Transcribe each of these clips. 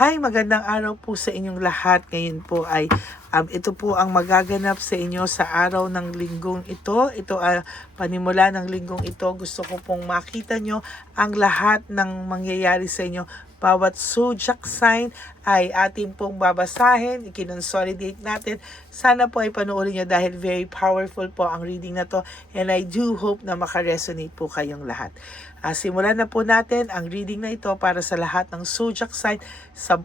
Hi, magandang araw po sa inyong lahat. Ngayon po ay ito po ang magaganap sa inyo sa araw ng linggong ito. Ito ay panimula ng linggong ito. Gusto ko pong makita nyo ang lahat ng mangyayari sa inyo. Bawat zodiac sign ay atin pong babasahin, ikinonsolidate natin. Sana po ay panoorin nyo dahil very powerful po ang reading na to. And I do hope na makaresonate po kayong lahat. Simulan na po natin ang reading na ito para sa lahat ng zodiac sign sa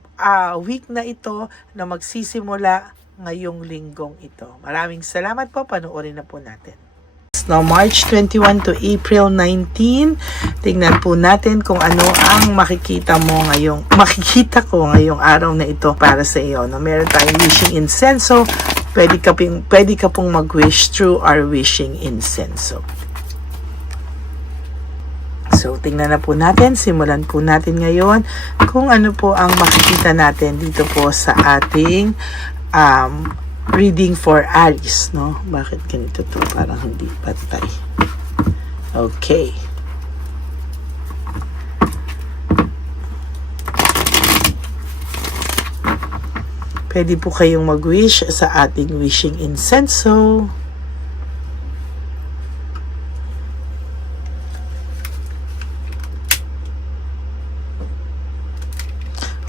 week na ito na magsisimula ngayong linggong ito. Maraming salamat po. Panoorin na po natin. Now, March 21 to April 19. Tingnan po natin kung ano ang makikita ko ngayong araw na ito para sa iyo. No, meron tayong wishing incense. Pwede ka pong mag-wish through our wishing incense. So, tingnan na po natin. Simulan po natin ngayon kung ano po ang makikita natin dito po sa ating reading for Aries, no? Bakit ganito to? Parang hindi patay. Okay. Pwede po kayong mag-wish sa ating wishing incense.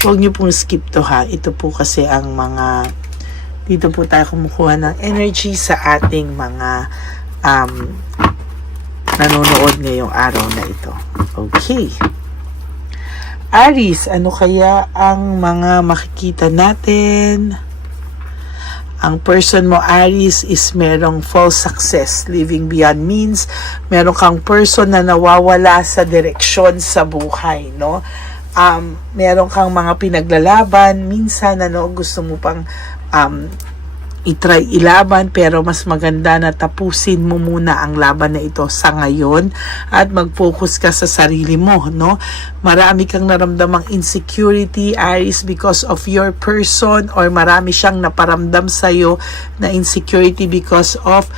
Huwag niyo pong skip to ha. Ito po kasi ang mga dito po tayo kumukuha ng energy sa ating mga nanonood ngayong araw na ito. Okay. Aries, ano kaya ang mga makikita natin? Ang person mo, Aries, is merong false success, living beyond means. Meron kang person na nawawala sa direksyon sa buhay, no? Meron kang mga pinaglalaban. Minsan, gusto mo pang i-try ilaban, pero mas maganda na tapusin mo muna ang laban na ito sa ngayon at mag-focus ka sa sarili mo, no? Marami kang naramdamang insecurity, Aries, because of your person, or marami siyang naparamdam sa'yo na insecurity because of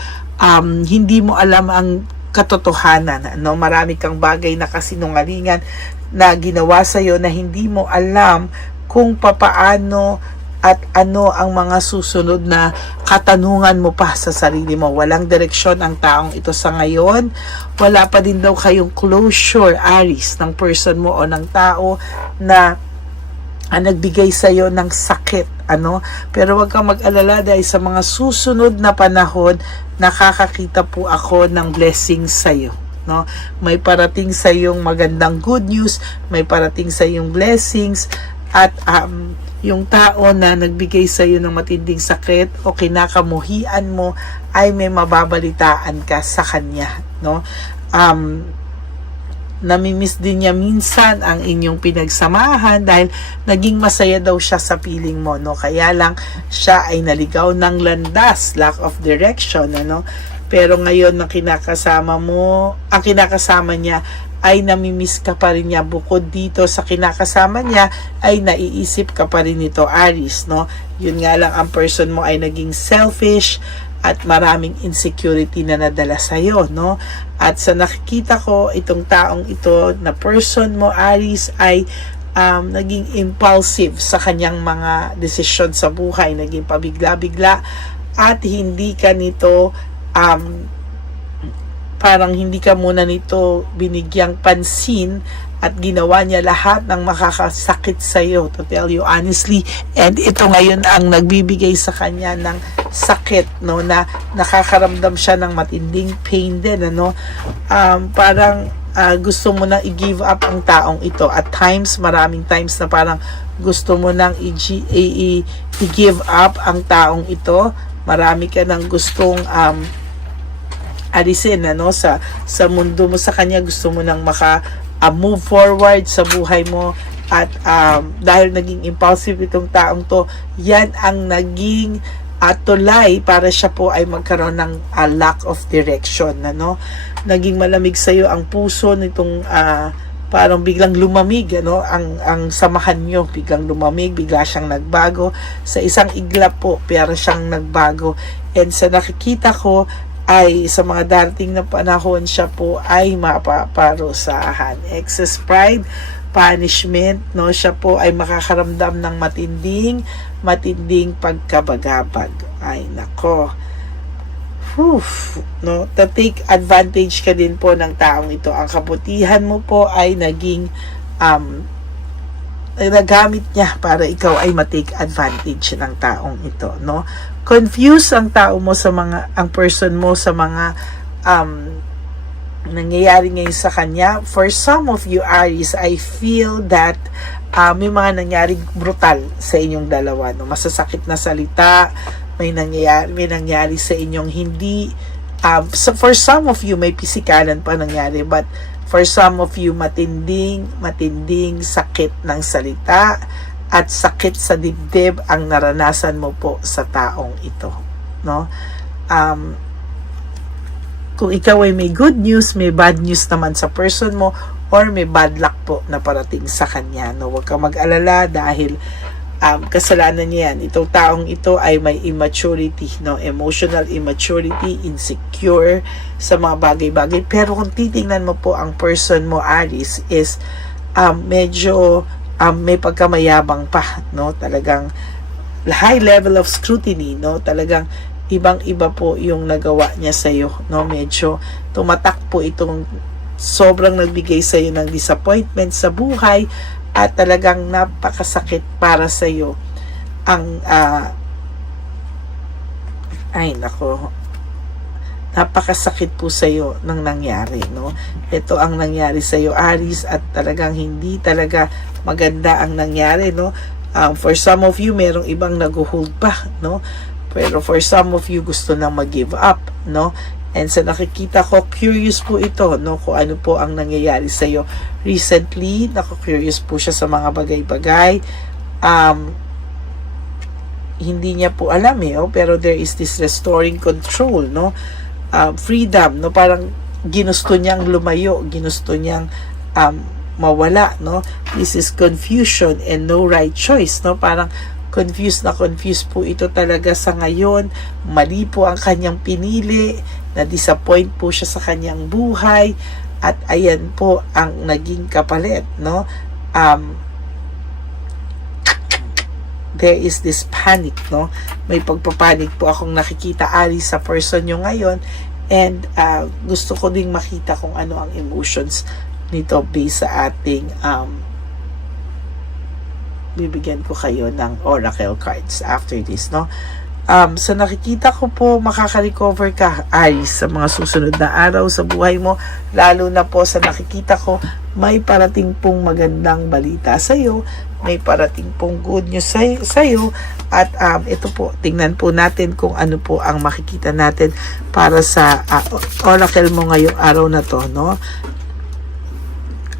hindi mo alam ang katotohanan, no? Marami kang bagay na kasinungalingan na ginawa sa'yo na hindi mo alam kung papaano at ano ang mga susunod na katanungan mo pa sa sarili mo. Walang direksyon ang taong ito sa ngayon. Wala pa din daw kayong closure, Aries, ng person mo o ng tao na nagbigay sa'yo ng sakit. Pero wag kang mag-alala dahil sa mga susunod na panahon, nakakakita po ako ng blessings sa'yo. No? May parating sa iyong magandang good news, may parating sa iyong blessings, at yung tao na nagbigay sa iyo ng matinding sakit o kinakamuhian mo ay may mababalitaan ka sa kanya, no? Namimiss din niya minsan ang inyong pinagsamahan dahil naging masaya daw siya sa piling mo, no? Kaya lang siya ay naligaw ng landas, lack of direction, Pero ngayon ang kinakasama niya ay namimiss ka pa rin niya. Bukod dito sa kinakasama niya ay naiisip ka pa rin nito, Aries, no? Yun nga lang, ang person mo ay naging selfish at maraming insecurity na nadala sa'yo, no? At sa nakikita ko, itong taong ito na person mo, Aries, ay naging impulsive sa kanyang mga desisyon sa buhay, naging pabigla-bigla at hindi ka nito parang hindi ka muna nito binigyang pansin at ginawa niya lahat ng makakasakit sa iyo, to tell you honestly. And ito ngayon ang nagbibigay sa kanya ng sakit, no, na nakakaramdam siya ng matinding pain din, parang gusto mo na i-give up ang taong ito. At times, maraming times na parang gusto mo nang i-give up ang taong ito. Marami ka nang gustong alisin, sa mundo mo sa kanya. Gusto mo nang move forward sa buhay mo, at dahil naging impulsive itong taong to, yan ang naging tulay para siya po ay magkaroon ng lack of direction, naging malamig sa iyo ang puso nitong parang biglang lumamig, ang samahan nyo biglang lumamig, bigla siyang nagbago sa isang iglap po, pero siyang nagbago. And sa nakikita ko ay sa mga darating na panahon siya po ay mapaparusahan. Excess pride, punishment, no? Siya po ay makakaramdam ng matinding pagkabagabag. Ay nako. No, to take advantage ka din po ng taong ito. Ang kabutihan mo po ay naging nagamit niya para ikaw ay ma-take advantage ng taong ito, no? Confuse ang tao mo ang person mo sa mga nangyayari ngayon sa kanya. For some of you Aries, I feel that may mga nangyari brutal sa inyong dalawa, no? Masasakit na salita, may nangyari sa inyong hindi so for some of you may pisikalan pa nangyari, but for some of you matinding sakit ng salita at sakit sa dibdib ang naranasan mo po sa taong ito, no? Kung ikaw ay may good news, may bad news naman sa person mo, or may bad luck po na parating sa kanya, no? Huwag kang mag-alala dahil kasalanan niya yan. Itong taong ito ay may immaturity, no? Emotional immaturity, insecure sa mga bagay-bagay. Pero kung titingnan mo po ang person mo, Aries, is medyo may pagkamayabang pa, no? Talagang high level of scrutiny, no? Talagang ibang-iba po yung nagawa niya sa iyo, no? Medyo tumatak po itong sobrang nagbigay sa iyo ng disappointment sa buhay, at talagang napakasakit para sa iyo ang ay nako, napakasakit po sa iyo ng nangyari, no? Ito ang nangyari sa iyo, Aries, at talagang hindi talaga maganda ang nangyari, no? For some of you merong ibang nag-hold pa, no? Pero for some of you gusto nang mag-give up, no? And sa nakikita ko, curious po ito, no? Kung ano po ang nangyayari sa iyo recently. Curious po siya sa mga bagay-bagay. Hindi niya po alam pero there is this restoring control, no? Freedom, no? Parang ginusto niyang lumayo, ginusto niyang mawala, no? This is confusion and no right choice, no? Parang confused po ito talaga sa ngayon. Mali po ang kanyang pinili, na-disappoint po siya sa kanyang buhay, at ayan po ang naging kapalit, no? There is this panic, no? May pagpapanik po akong nakikita, Aries, sa person nyo ngayon, and gusto ko ding makita kung ano ang emotions nito based sa ating bibigyan ko kayo ng oracle cards after this, no? Sa nakikita ko po, makaka-recover ka, Aries, sa mga susunod na araw sa buhay mo. Lalo na po sa nakikita ko, may parating pong magandang balita sa iyo, may parating pong good news sa iyo. At ito po, tingnan po natin kung ano po ang makikita natin para sa oracle mo ngayong araw na to, no?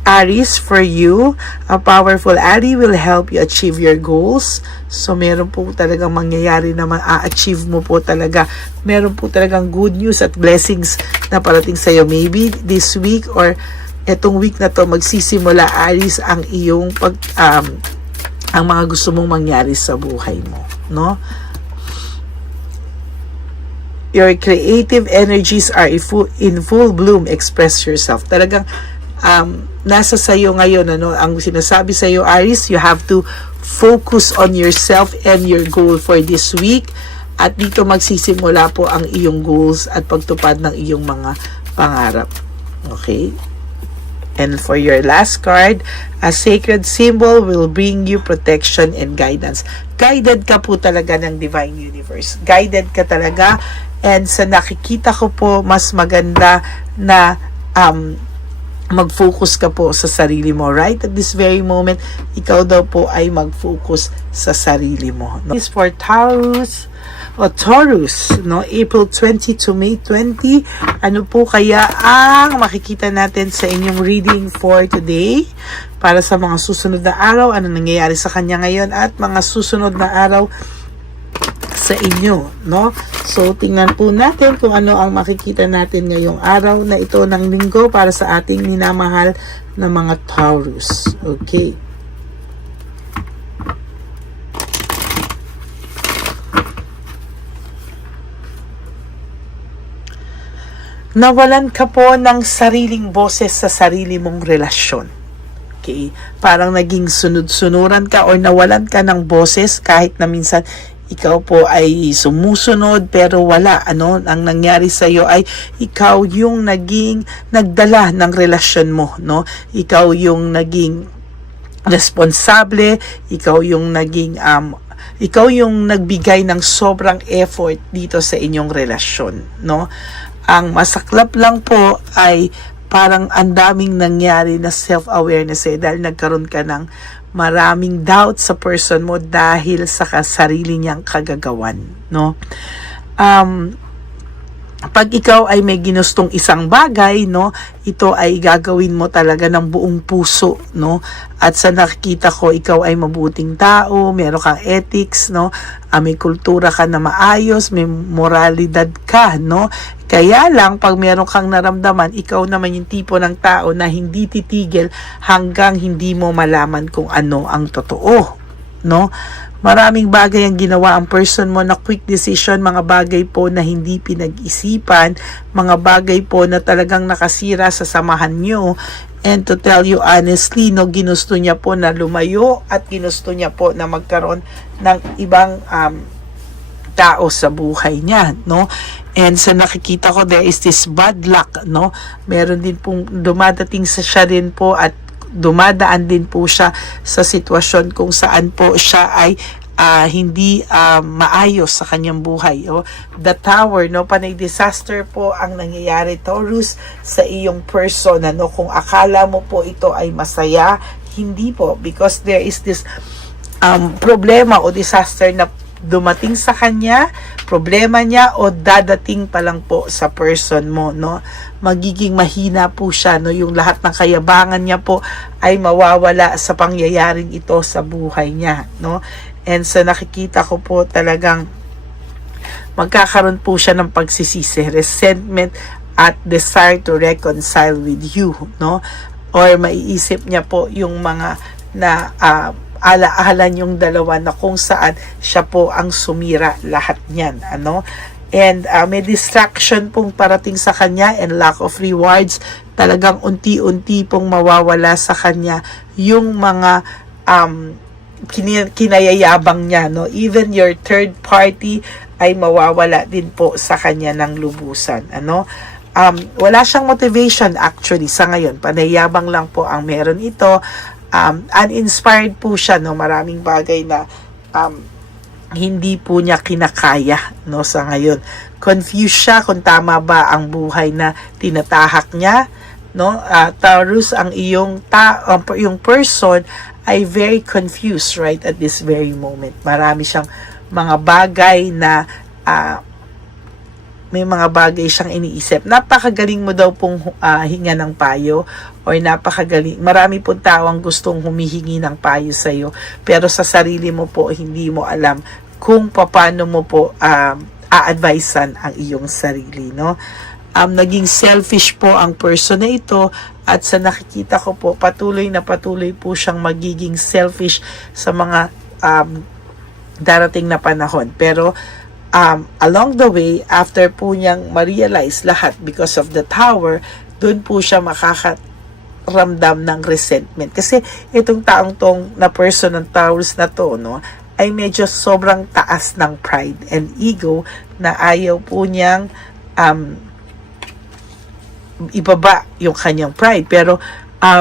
Aries, for you, a powerful ally will help you achieve your goals. So, meron po talagang mangyayari na ma-achieve mo po talaga. Meron po talagang good news at blessings na parating sa iyo. Maybe this week or etong week na to, magsisimula, Aries, ang iyong ang mga gusto mong mangyari sa buhay mo, no? Your creative energies are in full bloom. Express yourself. Talagang nasa sayo ngayon, ano, ang sinasabi sa iyo, Aries, you have to focus on yourself and your goal for this week, at dito magsisimula po ang iyong goals at pagtupad ng iyong mga pangarap. Okay? And for your last card, a sacred symbol will bring you protection and guidance. Guided ka po talaga ng Divine Universe. Guided ka talaga, and sa nakikita ko po, mas maganda na mag-focus ka po sa sarili mo. Right at this very moment, ikaw daw po ay mag-focus sa sarili mo. No? This is for Taurus, no? April 20 to May 20. Ano po kaya ang makikita natin sa inyong reading for today? Para sa mga susunod na araw, ano nangyayari sa kanya ngayon, at mga susunod na araw sa inyo, no? So, tingnan po natin kung ano ang makikita natin ngayong araw na ito ng linggo para sa ating minamahal na mga Taurus. Okay. Nawalan ka po ng sariling boses sa sarili mong relasyon. Okay? Parang naging sunod-sunuran ka or nawalan ka ng boses kahit na minsan ikaw po ay sumusunod pero wala, ang nangyari sa iyo ay ikaw yung nagdala ng relasyon mo, no? Ikaw yung naging responsable, ikaw yung nagbigay ng sobrang effort dito sa inyong relasyon, no? Ang masaklap lang po ay parang ang daming nangyari na self-awareness dahil nagkaroon ka ng maraming doubt sa person mo dahil sa sarili niyang kagagawan, no? Pag ikaw ay may ginustong isang bagay, no, ito ay gagawin mo talaga ng buong puso, no? At sa nakikita ko, ikaw ay mabuting tao, meron kang ethics, no? May kultura ka na maayos, may moralidad ka, no? Kaya lang, pag meron kang naramdaman, ikaw naman yung tipo ng tao na hindi titigil hanggang hindi mo malaman kung ano ang totoo, no? Maraming bagay ang ginawa ang person mo na quick decision, mga bagay po na hindi pinag-isipan, mga bagay po na talagang nakasira sa samahan nyo. And to tell you honestly, no, ginusto niya po na lumayo at ginusto niya po na magkaroon ng ibang tao sa buhay niya, no? And sa nakikita ko, there is this bad luck, no? Meron din pong dumadating sa siya din po at dumadaan din po siya sa sitwasyon kung saan po siya ay hindi maayos sa kanyang buhay. The Tower, no, panay disaster po ang nangyayari, Taurus, sa iyong person. Kung akala mo po ito ay masaya, hindi po, because there is this problema o disaster na dumating sa kanya, problema niya o dadating pa lang po sa person mo, no? Magiging mahina po siya, no? Yung lahat ng kayabangan niya po ay mawawala sa pangyayaring ito sa buhay niya, no? And sa nakikita ko po talagang magkakaroon po siya ng pagsisisi, resentment at desire to reconcile with you, no? Or maiisip niya po yung mga na ala-ahalan yung dalawa na kung saan siya po ang sumira lahat niyan, and may distraction pong parating sa kanya and lack of rewards. Talagang unti-unti pong mawawala sa kanya yung mga kinayayabang niya, no? Even your third party ay mawawala din po sa kanya ng lubusan, wala siyang motivation actually sa ngayon, panayabang lang po ang meron ito. Uninspired po siya, no? Maraming bagay na hindi po niya kinakaya, no, sa ngayon. Confused siya kung tama ba ang buhay na tinatahak niya, no? Taurus, ang yung person ay very confused right at this very moment. Marami siyang mga bagay na may mga bagay siyang iniisip. Napakagaling mo daw pong hinga ng payo or napakagaling. Marami pong tao ang gustong humihingi ng payo sa iyo, pero sa sarili mo po hindi mo alam kung paano mo po a-advisean ang iyong sarili, no? Naging selfish po ang person na ito at sa nakikita ko po patuloy po siyang magiging selfish sa mga darating na panahon. Pero along the way, after po niyang ma-realize lahat because of the Tower, doon po siya makakaramdam ng resentment. Kasi itong taong tong na person ng Taurus na to, no, ay medyo sobrang taas ng pride and ego na ayaw po niyang ibaba yung kanyang pride. Pero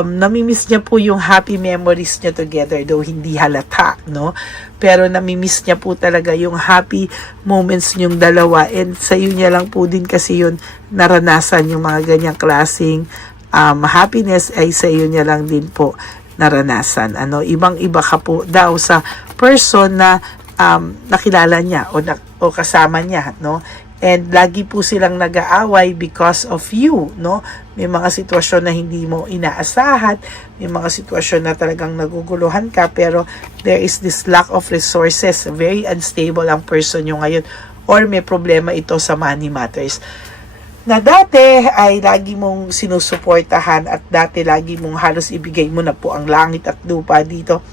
namimiss niya po yung happy memories niya together, though hindi halata, no? Pero namimiss niya po talaga yung happy moments niyong dalawa, and sa iyo niya lang po din kasi yun naranasan, yung mga ganyang klaseng happiness ay sa iyo niya lang din po naranasan. Ibang-iba ka po daw sa person na nakilala niya o kasama niya, no? And lagi po silang nag-aaway because of you, no? May mga sitwasyon na hindi mo inaasahan, may mga sitwasyon na talagang naguguluhan ka, pero there is this lack of resources, very unstable ang person nyo ngayon, or may problema ito sa money matters. Na dati ay lagi mong sinusuportahan at dati lagi mong halos ibigay mo na po ang langit at lupa dito.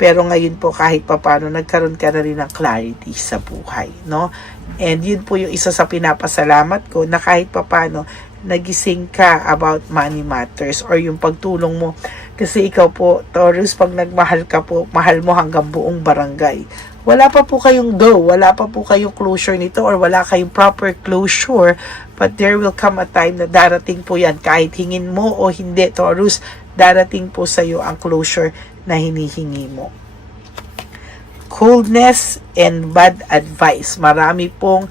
Pero ngayon po kahit papano nagkaroon ka na rin ng clarity sa buhay, no? And yun po yung isa sa pinapasalamat ko na kahit papano nagising ka about money matters or yung pagtulong mo. Kasi ikaw po, Taurus, pag nagmahal ka po, mahal mo hanggang buong barangay. Wala pa po kayong wala pa po kayong closure nito or wala kayong proper closure, but there will come a time na darating po yan. Kahit hingin mo o hindi, Taurus, darating po sa'yo ang closure na hinihingi mo. Coldness and bad advice. Marami po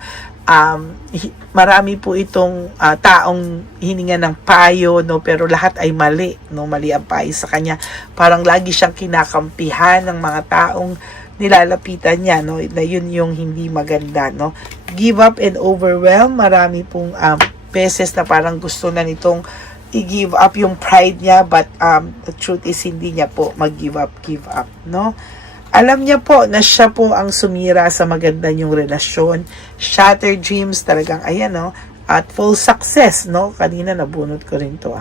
itong taong hininga ng payo, no, pero lahat ay mali, no, mali ang payo sa kanya. Parang lagi siyang kinakampihan ng mga taong nilalapitan niya, no, na yun yung hindi maganda, no. Give up and overwhelm. Marami pong beses na parang gusto na nitong i-give up yung pride niya, but the truth is hindi niya po give up, no. Alam niya po na siya po ang sumira sa maganda niyong relasyon. Shattered dreams, talagang ayan, no? At full success, no? Kanina nabunot ko rin to,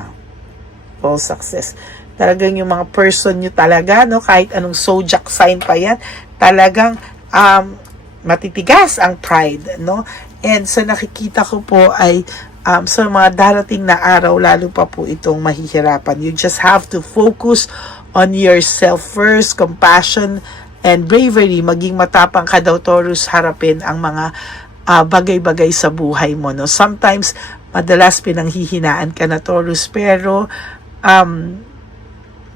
full success. Talagang yung mga person niyo talaga, no? Kahit anong zodiac sign pa yan, talagang matitigas ang pride, no? And sa nakikita ko po ay sa mga darating na araw, lalo pa po itong mahihirapan. You just have to focus on yourself first, compassion and bravery. Maging matapang ka daw, Taurus, harapin ang mga bagay-bagay sa buhay mo, no? Sometimes, madalas pinanghihinaan ka na, Taurus, pero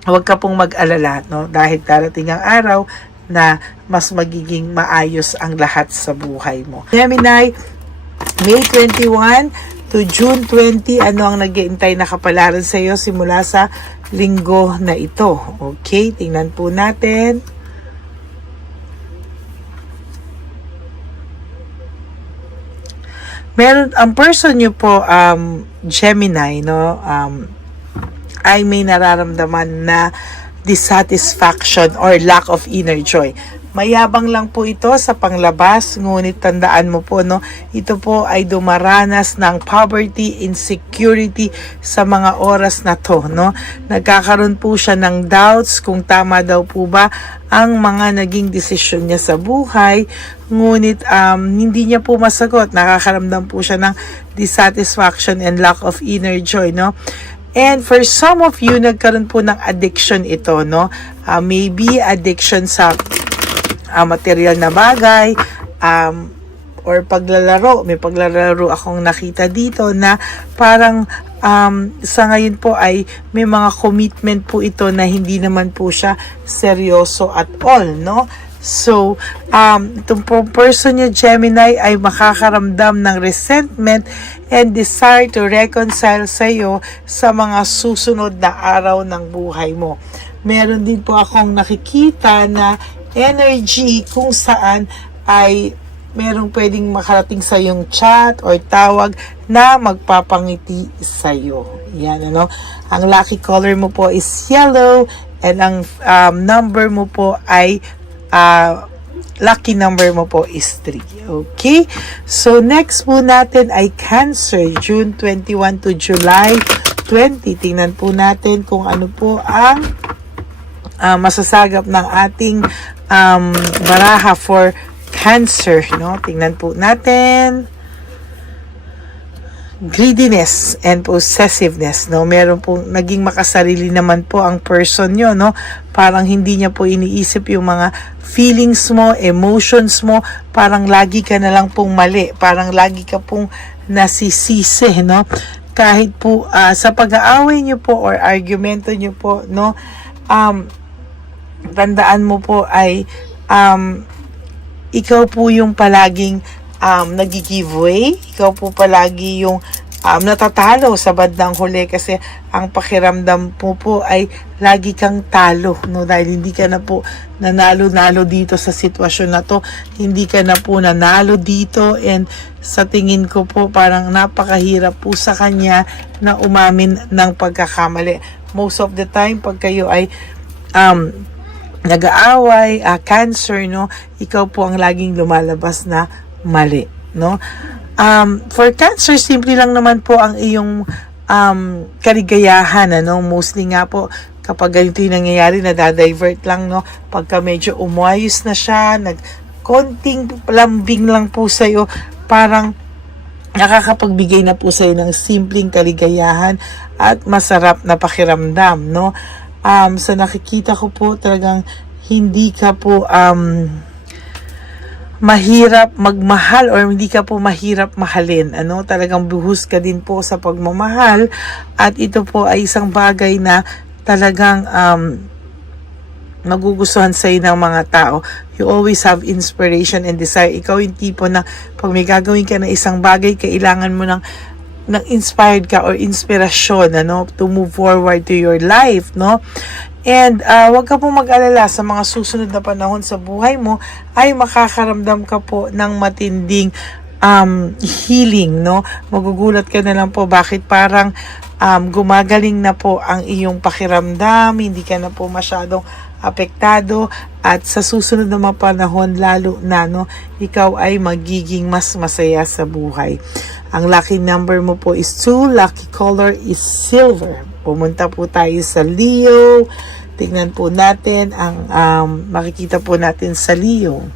huwag ka pong mag-alala, no? Dahil darating ang araw na mas magiging maayos ang lahat sa buhay mo. Gemini, May 21 to June 20, ano ang nag-iintay na kapalaran sa iyo simula sa linggo na ito? Okay, tingnan po natin. Meron, ang person nyo po, Gemini, no, ay may nararamdaman na dissatisfaction or lack of inner joy. Mayabang lang po ito sa panglabas, ngunit tandaan mo po, no, ito po ay dumaranas ng poverty, insecurity sa mga oras na to, no. Nagkakaroon po siya ng doubts kung tama daw po ba ang mga naging desisyon niya sa buhay, ngunit hindi niya po masagot. Nakakaramdam po siya ng dissatisfaction and lack of inner joy, no. And for some of you, nagkaroon po ng addiction ito, no. Maybe addiction sa material na bagay, or paglalaro. May paglalaro akong nakita dito na parang sa ngayon po ay may mga commitment po ito na hindi naman po siya seryoso at all, no? So, itong person niya, Gemini, ay makakaramdam ng resentment and desire to reconcile sa iyo sa mga susunod na araw ng buhay mo. Meron din po akong nakikita na energy kung saan ay merong pwedeng makarating sa yung chat or tawag na magpapangiti sa iyo. Yan, ano? Ang lucky color mo po is yellow and ang number mo po ay lucky number mo po is 3. Okay? So, next po natin ay Cancer, June 21 to July 20. Tingnan po natin kung ano po ang masasagap ng ating baraha for Cancer, no? Tingnan po natin. Greediness and possessiveness, no? Meron po naging makasarili naman po ang person nyo, no? Parang hindi niya po iniisip yung mga feelings mo, emotions mo, parang lagi ka na lang pong mali, parang lagi ka pong nasisisi, no? Kahit po sa pag-aaway nyo po or argumento nyo po, no? Tandaan mo po ay ikaw po yung palaging nag-giveaway, ikaw po palagi yung natatalo sa bandang huli kasi ang pakiramdam po ay lagi kang talo, no? Dahil hindi ka na po nanalo-nalo dito sa sitwasyon na to, hindi ka na po nanalo dito, and sa tingin ko po parang napakahirap po sa kanya na umamin ng pagkakamali. Most of the time pag kayo ay nag-aaway, Cancer, no, ikaw po ang laging lumalabas na mali, no. For Cancer, simple lang naman po ang iyong kaligayahan, ano. Mostly nga po kapag ganito yung nangyayari, nadadivert lang, no. Pagka medyo umayos na siya, konting lambing lang po sa'yo, parang nakakapagbigay na po sa'yo ng simpleng kaligayahan at masarap na pakiramdam, no? Sa nakikita ko po talagang hindi ka po mahirap magmahal or hindi ka po mahirap mahalin. Talagang buhos ka din po sa pagmamahal at ito po ay isang bagay na talagang magugustuhan sa'yo ng mga tao. You always have inspiration and desire. Ikaw yung tipo na pag may gagawin ka na isang bagay, kailangan mo ng inspired ka or inspirasyon to move forward to your life, no? And wag ka pong mag-alala, sa mga susunod na panahon sa buhay mo ay makakaramdam ka po ng matinding healing, no? Magugulat ka na lang po bakit parang gumagaling na po ang iyong pakiramdam, hindi ka na po masyadong apektado, at sa susunod na mga panahon lalo na, no, ikaw ay magiging mas masaya sa buhay. Ang lucky number mo po is 2, lucky color is silver. Pumunta po tayo sa Leo. Tingnan po natin ang makikita po natin sa Leo.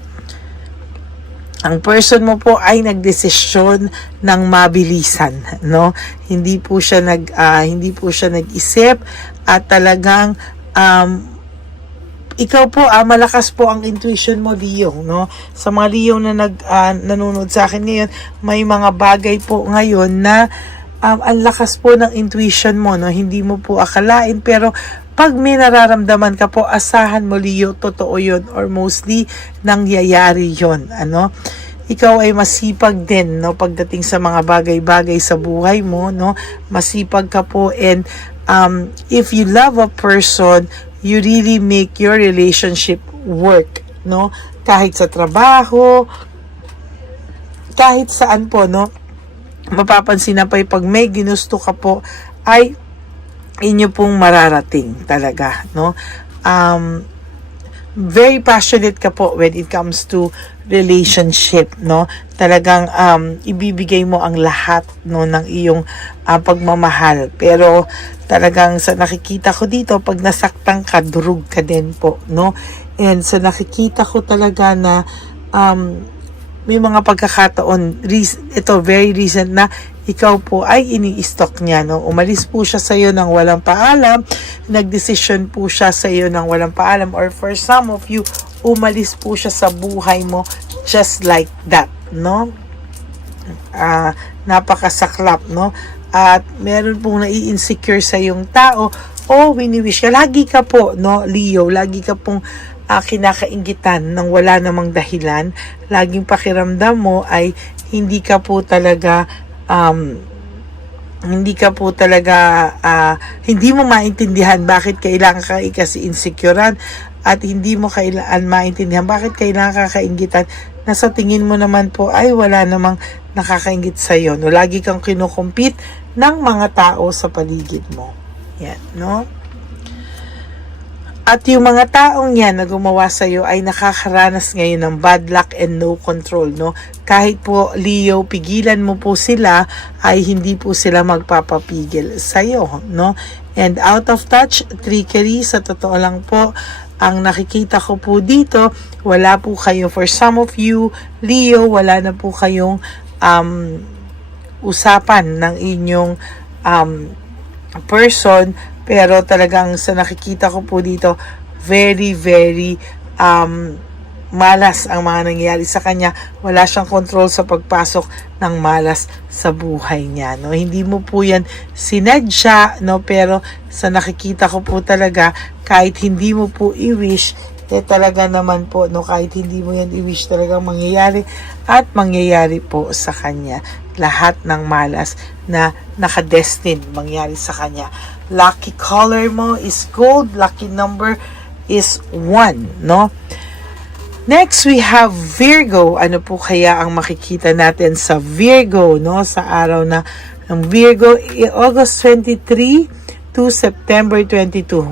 Ang person mo po ay nagdesisyon ng mabilisan, no? Hindi po siya nag-isip at talagang ikaw po, malakas po ang intuition mo, Leo, no? Sa mga Leo na nanonood sa akin ngayon, may mga bagay po ngayon na ang lakas po ng intuition mo, no? Hindi mo po akalain, pero pag may nararamdaman ka po, asahan mo, Leo, totoo yun, or mostly nangyayari yun, Ikaw ay masipag din, no? Pagdating sa mga bagay-bagay sa buhay mo, no? Masipag ka po, and if you love a person, you really make your relationship work, no? Kahit sa trabaho, kahit saan po, no? Mapapansin na pa pag may ginusto ka po, ay inyo pong mararating talaga, no? Very passionate ka po when it comes to relationship, no? Talagang ibibigay mo ang lahat, no, ng iyong pagmamahal. Pero talagang sa nakikita ko dito, pag nasaktan ka, durug ka din po, no? And sa nakikita ko talaga na may mga pagkakataon, ito very recent na ikaw po ay ini-stalk niya, no? Umalis po siya sa iyo ng walang paalam, nagdesisyon po siya sa iyo ng walang paalam, or for some of you, umalis po siya sa buhay mo just like that, no? Napakasaklap, no? At meron pong nai-insecure sa yung tao, wini-wish ka. Lagi ka po, no, Leo, lagi ka pong kinakainggitan ng wala namang dahilan. Laging pakiramdam mo ay hindi mo maintindihan bakit kailangan ka kasi insecurean, at hindi mo kailangan maintindihan bakit kailangan ka kainggitan na sa tingin mo naman po ay wala namang nakakaingit sa iyo, no? Lagi kang kinukumpit ng mga tao sa paligid mo. Yan, no? At yung mga taong yan na gumawa sa iyo ay nakakaranas ngayon ng bad luck and no control, no? Kahit po, Leo, pigilan mo po sila, ay hindi po sila magpapapigil sa iyo, no? And out of touch, trickery, sa totoo lang po, ang nakikita ko po dito, wala po kayo, for some of you, Leo, wala na po kayong usapan ng inyong person, pero talagang sa nakikita ko po dito, very, very malas ang mga nangyayari sa kanya. Wala siyang control sa pagpasok ng malas sa buhay niya, no? Hindi mo po yan sinadya, no? Pero sa nakikita ko po talaga, kahit hindi mo po i-wish, talaga naman po, no, kahit hindi mo yan i-wish, talagang mangyayari at mangyayari po sa kanya. Lahat ng malas na nakadestined mangyari sa kanya. Lucky color mo is gold. Lucky number is 1, no? Next, we have Virgo. Ano po kaya ang makikita natin sa Virgo, no? Sa araw na ng Virgo, August 23 to September 22.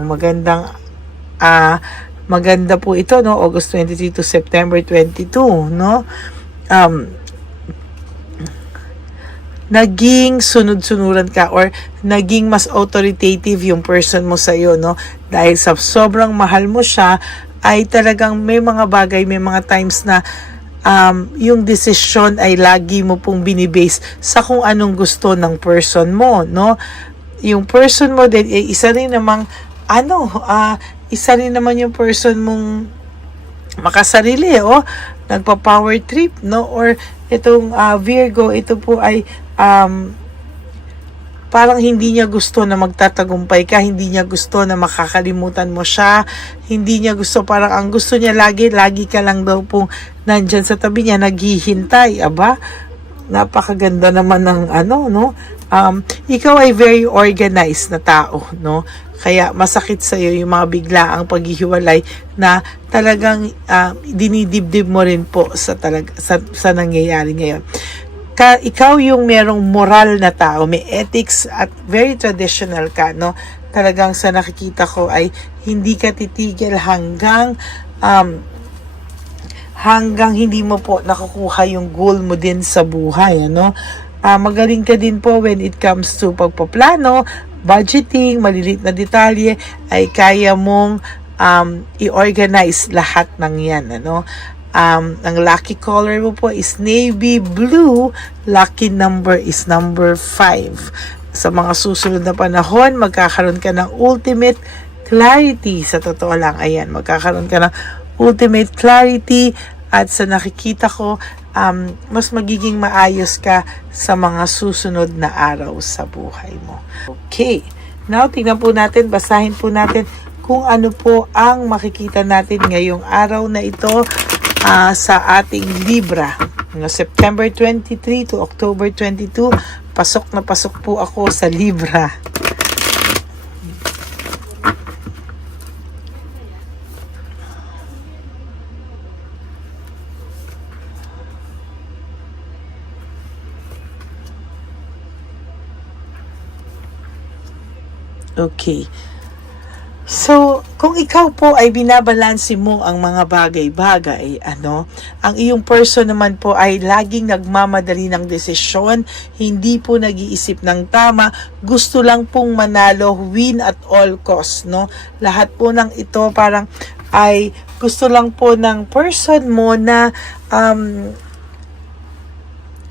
Maganda po ito, no? August 23 to September 22, no? Naging sunod-sunuran ka, or naging mas authoritative yung person mo sa iyo, no? Dahil sa sobrang mahal mo siya, ay talagang may mga bagay, may mga times na yung decision ay lagi mo pong binibase sa kung anong gusto ng person mo, no? Yung person mo din, isa rin namang, isa rin naman yung person mong makasarili, nagpa-power trip, no? Or itong Virgo, ito po ay parang hindi niya gusto na magtatagumpay ka, hindi niya gusto na makakalimutan mo siya, hindi niya gusto, parang ang gusto niya lagi ka lang daw pong nandyan sa tabi niya, naghihintay. Aba, napakaganda naman ng no? Ikaw ay very organized na tao, no? Kaya masakit sa iyo yung mga biglaang paghihiwalay na talagang dinidibdib mo rin po sa nangyayari ngayon. Ikaw yung merong moral na tao, may ethics at very traditional ka, no? Talagang sa nakikita ko ay hindi ka titigil hanggang hindi mo po nakukuha yung goal mo din sa buhay, ano? Magaling ka din po when it comes to pagpaplano, budgeting, maliliit na detalye ay kaya mong i-organize lahat ng yan, ano? Ang lucky color mo po is navy blue. Lucky number is number 5. Sa mga susunod na panahon, magkakaroon ka ng ultimate clarity. Sa totoo lang, ayan, magkakaroon ka ng ultimate clarity at sa nakikita ko, mas magiging maayos ka sa mga susunod na araw sa buhay mo. Okay. Now, tingnan po natin, basahin po natin kung ano po ang makikita natin ngayong araw na ito sa ating Libra. September 23 to October 22, pasok na pasok po ako sa Libra. Okay. So, kung ikaw po ay binabalanse mo ang mga bagay-bagay, ang iyong person naman po ay laging nagmamadali ng desisyon, hindi po nag-iisip ng tama, gusto lang pong manalo, win at all cost, no? Lahat po ng ito parang ay gusto lang po ng person mo na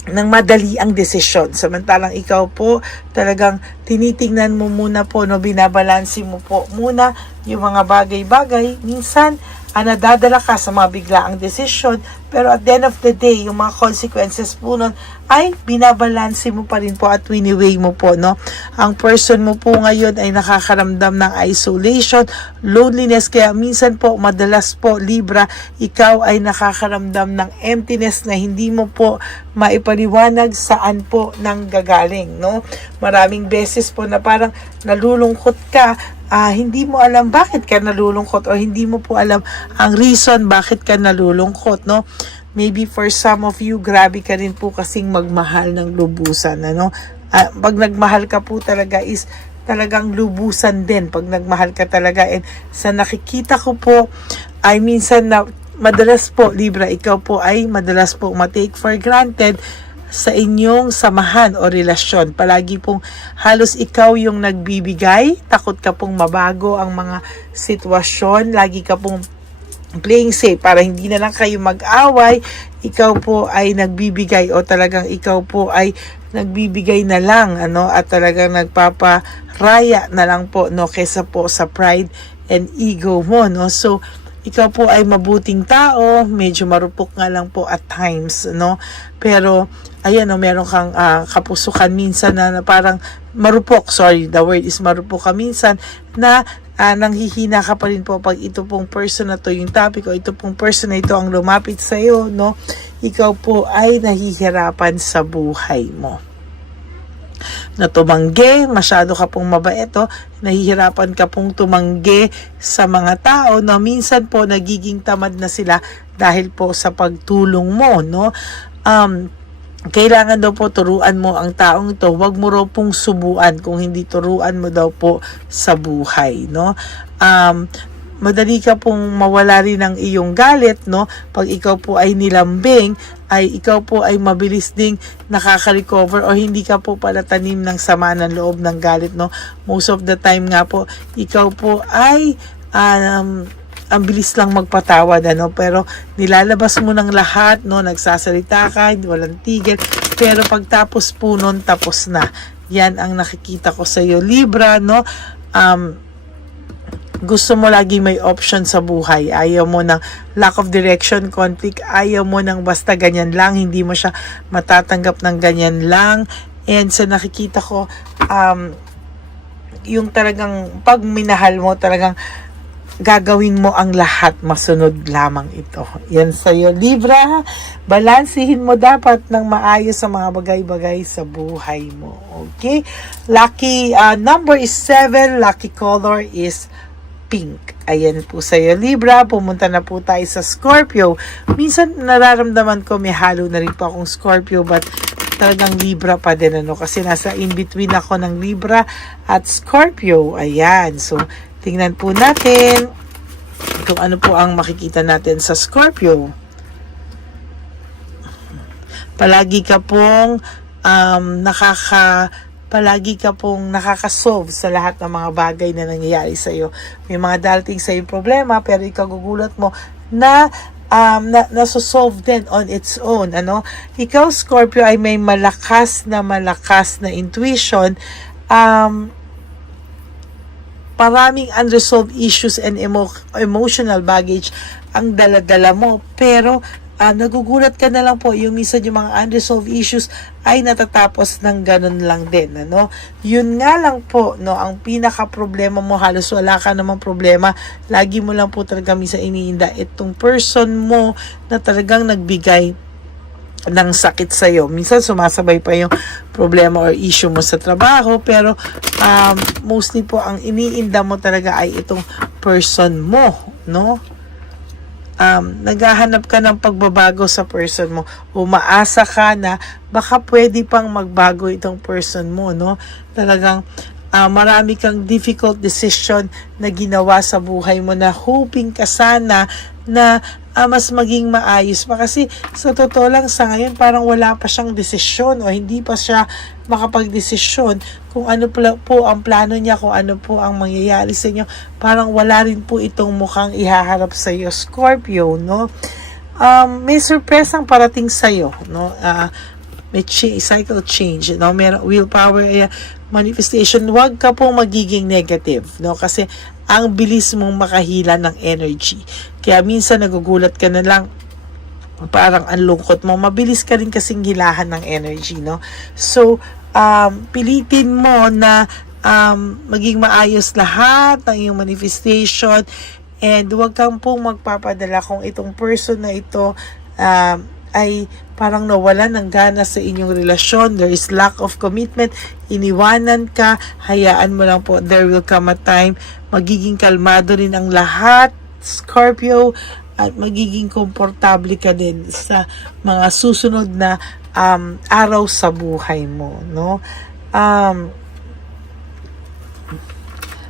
ng madali ang desisyon. Samantalang ikaw po, talagang tinitingnan mo muna po, no, binabalansi mo po muna yung mga bagay-bagay. Minsan, nadadala ka sa mga biglaang desisyon, pero at the end of the day, yung mga consequences po nun ay binabalansi mo pa rin po at winiweigh mo po, no? Ang person mo po ngayon ay nakakaramdam ng isolation, loneliness, kaya minsan po, madalas po, Libra, ikaw ay nakakaramdam ng emptiness na hindi mo po maipaliwanag saan po nang gagaling, no? Maraming beses po na parang nalulungkot ka, hindi mo alam bakit ka nalulungkot o hindi mo po alam ang reason bakit ka nalulungkot, no? Maybe for some of you, grabe ka rin po kasing magmahal ng lubusan, ano? Pag nagmahal ka po talaga is talagang lubusan din pag nagmahal ka talaga. And sa nakikita ko po, ay minsan na madalas po, Libra, ikaw po ay madalas po ma-take for granted sa inyong samahan o relasyon. Palagi pong halos ikaw yung nagbibigay, takot ka pong mabago ang mga sitwasyon, lagi ka pong playing safe para hindi na lang kayo mag-away, ikaw po ay nagbibigay o talagang ikaw po ay nagbibigay na lang, at talagang nagpaparaya na lang po, no, kesa po sa pride and ego mo, no? So, ikaw po ay mabuting tao, medyo marupok nga lang po at times, no? Pero, ayan, meron kang kapusukan minsan na parang marupok, the word is marupok ka minsan, na nanghihina ka pa rin po pag ito pong person na to yung topic o ito pong person na ito ang lumapit sa iyo, no? Ikaw po ay nahihirapan sa buhay mo. Na tumanggi, masyado ka pong mabait, nahihirapan ka pong tumanggi sa mga tao, no? Minsan po nagiging tamad na sila dahil po sa pagtulong mo, no? Kailangan daw po turuan mo ang taong ito, wag mo raw pong subuan kung hindi turuan mo daw po sa buhay, no? Madali ka pong mawala rin ng iyong galit, no? Pag ikaw po ay nilambing, ay ikaw po ay mabilis ding nakaka-recover o hindi ka po pala tanim ng sama ng loob ng galit, no? Most of the time nga po, ikaw po ay ang bilis lang magpatawad, ano, pero nilalabas mo ng lahat, no, nagsasalita ka, walang tigil, pero pagtapos po nun, tapos na. Yan ang nakikita ko sa iyo, Libra, no. Gusto mo lagi may option sa buhay. Ayaw mo ng lack of direction, conflict. Ayaw mo ng basta ganyan lang. Hindi mo siya matatanggap ng ganyan lang. And sa nakikita ko, yung talagang pag minahal mo, talagang gagawin mo ang lahat, masunod lamang ito. Yan sa'yo, Libra. Balansihin mo dapat ng maayos sa mga bagay-bagay sa buhay mo. Okay? Lucky number is 7. Lucky color is pink. Ayan po sa'yo, Libra. Pumunta na po tayo sa Scorpio. Minsan nararamdaman ko may halo na rin po akong Scorpio, but talagang Libra pa din, ano, kasi nasa in-between ako ng Libra at Scorpio. Ayan. So, tingnan po natin kung ano po ang makikita natin sa Scorpio. Palagi ka pong nakaka-solve sa lahat ng mga bagay na nangyayari sa iyo. May mga darating sa iyo problema, pero ikaw gugulat mo na nasosolve din on its own, ano. Ikaw, Scorpio, ay may malakas na intuition. Maraming unresolved issues and emotional baggage ang dala-dala mo, pero nagugulat ka na lang po yung minsan yung mga unresolved issues ay natatapos ng ganun lang din, ano. Yun nga lang po, no, ang pinaka problema mo, halos wala ka namang problema, lagi mo lang po talaga minsan iniinda itong person mo na talagang nagbigay ng sakit sa'yo. Minsan sumasabay pa yung problema or issue mo sa trabaho, pero mostly po ang iniinda mo talaga ay itong person mo, no. Naghahanap ka ng pagbabago sa person mo, umaasa ka na baka pwede pang magbago itong person mo, no. Talagang marami kang difficult decision na ginawa sa buhay mo na hoping ka sana na mas maging maayos pa, kasi sa totoo lang sa ngayon parang wala pa siyang desisyon o hindi pa siya makapag-desisyon kung ano po ang plano niya, kung ano po ang mangyayari sa inyo. Parang wala rin po itong mukhang ihaharap sa iyo, Scorpio, no. May surpresang parating sa iyo, no. May cycle change, no. May willpower, manifestation. Huwag ka pong magiging negative, no, kasi ang bilis mong makahila ng energy. Kaya minsan nagugulat ka na lang, parang ang lungkot mo. Mabilis ka rin kasing hilahan ng energy, no. So, pilitin mo na maging maayos lahat ng iyong manifestation, and huwag kang pong magpapadala kung itong person na ito ay parang nawalan ng gana sa inyong relasyon, there is lack of commitment, iniwanan ka, hayaan mo lang po, there will come a time, magiging kalmado rin ang lahat, Scorpio, at magiging komportable ka din sa mga susunod na araw sa buhay mo, no.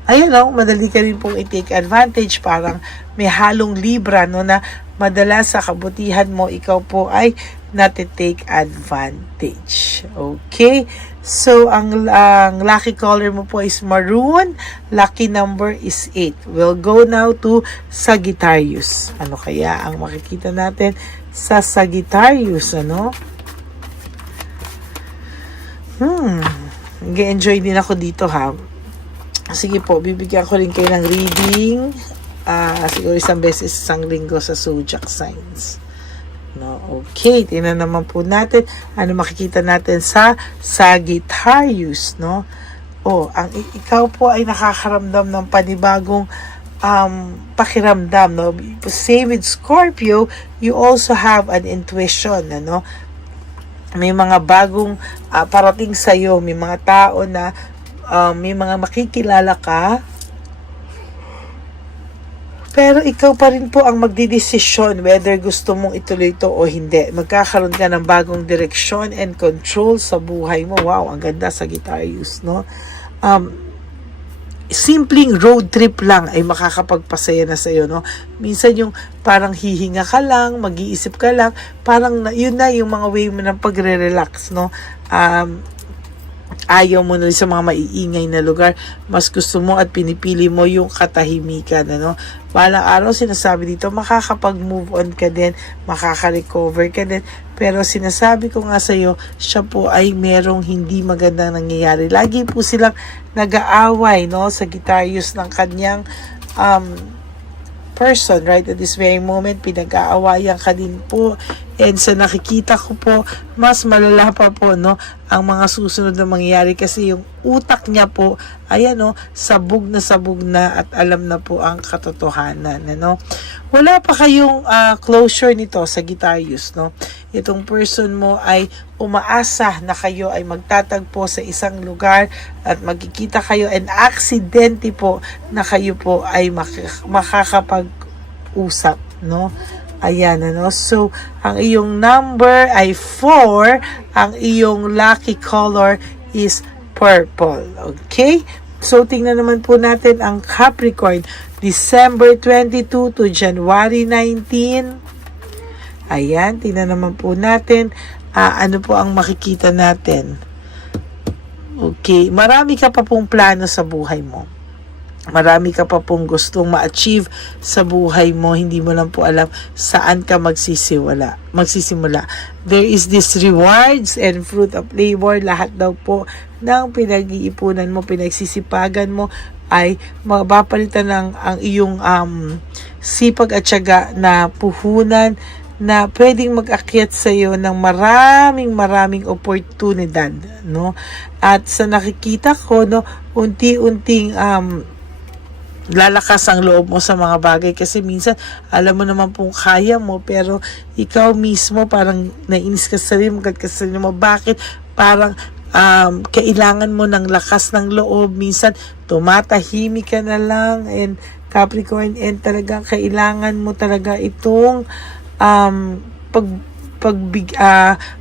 Ayun, no, madali ka rin pong i-take advantage, parang may halong Libra, no, na madalas sa kabutihan mo, ikaw po ay nati-take advantage. Okay? So, ang lucky color mo po is maroon. Lucky number is 8. We'll go now to Sagittarius. Ano kaya ang makikita natin sa Sagittarius, ano? Nag-enjoy din ako dito, ha. Sige po, bibigyan ko rin kayo ng reading. Siguro isang beses isang linggo sa zodiac signs. No, okay, tingnan naman po natin ano makikita natin sa Sagittarius, no. Ang ikaw po ay nakakaramdam ng panibagong pakiramdam, no. Same with Scorpio, you also have an intuition, ano. May mga bagong parating sa iyo, may mga tao na may mga makikilala ka, pero ikaw pa rin po ang magdidesisyon whether gusto mong ituloy ito o hindi. Magkakaroon ka ng bagong direksyon and control sa buhay mo. Wow, ang ganda, Sagittarius, no? Simpleng road trip lang ay makakapagpasaya na sa'yo, no? Minsan yung parang hihinga ka lang, mag-iisip ka lang, parang yun na yung mga way mo ng pagre-relax, no? ayaw mo na rin sa mga maiingay na lugar. Mas gusto mo at pinipili mo yung katahimikan, ano. Balang araw, sinasabi dito, makakapag-move on ka din, makaka-recover ka din. Pero sinasabi ko nga sa'yo, siya po ay merong hindi magandang nangyayari. Lagi po silang nag-aaway, no, sa Sagittarius ng kanyang person, right? At this very moment, pinag-aawayan ka din po. And sa nakikita ko po, mas malala pa po, no, ang mga susunod na mangyayari kasi yung utak niya po, ayan, no, sabog na at alam na po ang katotohanan, ano. Wala pa kayong closure nito, Sagittarius, no. Itong person mo ay umaasa na kayo ay magtatagpo sa isang lugar at magkikita kayo and aksidente po na kayo po ay makakapag-usap, no. Ayan, ano. So, ang iyong number ay 4. Ang iyong lucky color is purple. Okay? So, tingnan naman po natin ang Capricorn. December 22 to January 19. Ayan, tingnan naman po natin. Ano po ang makikita natin? Okay, marami ka pa pong plano sa buhay mo. Marami ka pa pong gustong ma-achieve sa buhay mo. Hindi mo lang po alam saan ka magsisimula. There is this rewards and fruit of labor. Lahat daw po ng pinag-iipunan mo, pinagsisipagan mo ay mapapalitan ng ang iyong sipag at tiyaga na puhunan na pwedeng mag-akyat sa iyo ng maraming oportunidad, no? At sa nakikita ko, no, unti-unting lalakas ang loob mo sa mga bagay kasi minsan alam mo naman pong kaya mo pero ikaw mismo parang nainis ka sa sarili mo, bakit parang kailangan mo ng lakas ng loob, minsan tumatahimik ka na lang, and Capricorn, and talagang kailangan mo talaga itong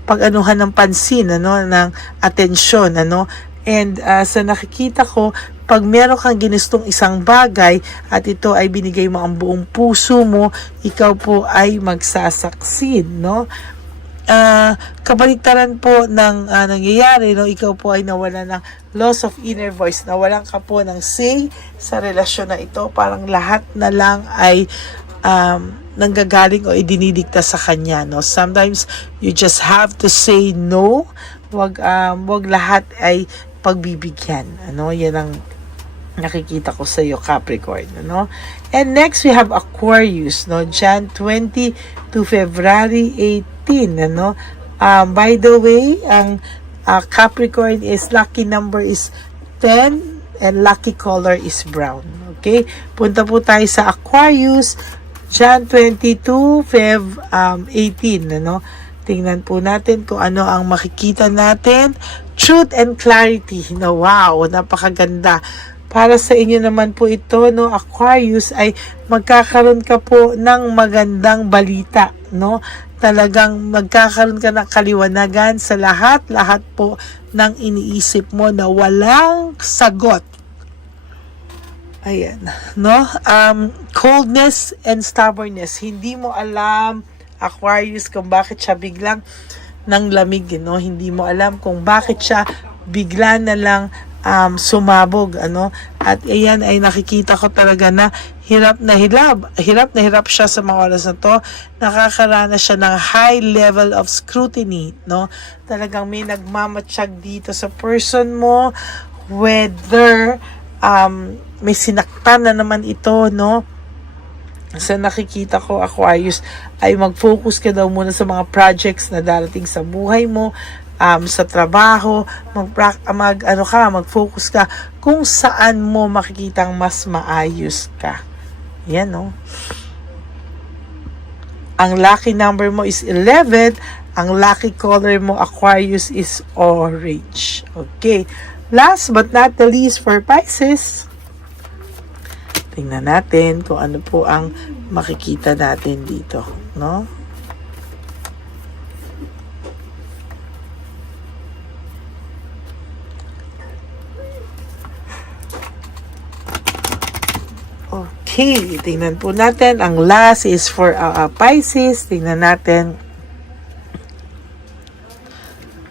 pag-anuhan ng pansin, ano, ng atensyon, ano. And sa nakikita ko, pag meron kang ginustong isang bagay at ito ay binigay mo ang buong puso mo, ikaw po ay magsasucceed, no? Kabaliktaran po ng nangyayari, no? Ikaw po ay nawala ng loss of inner voice, nawalan ka po ng say sa relasyon na ito, parang lahat na lang ay nanggagaling o idinidikta sa kanya, no? Sometimes you just have to say no. Wag lahat ay pagbibigyan, ano. Yan ang nakikita ko sa iyo, Capricorn, ano. And next we have Aquarius, no, Jan 20 to February 18, ano. By the way, ang Capricorn is lucky number is 10 and lucky color is brown. Okay, punta po tayo sa Aquarius, Jan 22 Feb 18, ano. Tingnan po natin kung ano ang makikita natin. Truth and clarity. No, wow, napakaganda. Para sa inyo naman po ito, no, Aquarius, ay magkakaroon ka po ng magandang balita, no? Talagang magkakaroon ka ng kaliwanagan sa lahat po ng iniisip mo na walang sagot. Ayan, no? Coldness and stubbornness. Hindi mo alam, Aquarius, kung bakit siya biglang ng lamig, no? Hindi mo alam kung bakit siya bigla na lang sumabog, ano. At ayan ay nakikita ko talaga na hirap na hirap siya sa mga oras na to. Nakakaranas siya ng high level of scrutiny, no. Talagang may nagmamatsyag dito sa person mo, whether may sinaktan na naman ito, no. Sa nakikita ko, Aquarius, ay mag-focus ka daw muna sa mga projects na darating sa buhay mo, sa trabaho, mag-focus ka kung saan mo makikitang mas maayos ka. Yan, no? Ang lucky number mo is 11. Ang lucky color mo, Aquarius, is orange. Okay. Last but not the least for Pisces, tingnan natin kung ano po ang makikita natin dito, no? Okay, tingnan po natin. Ang last is for Pisces. Tingnan natin.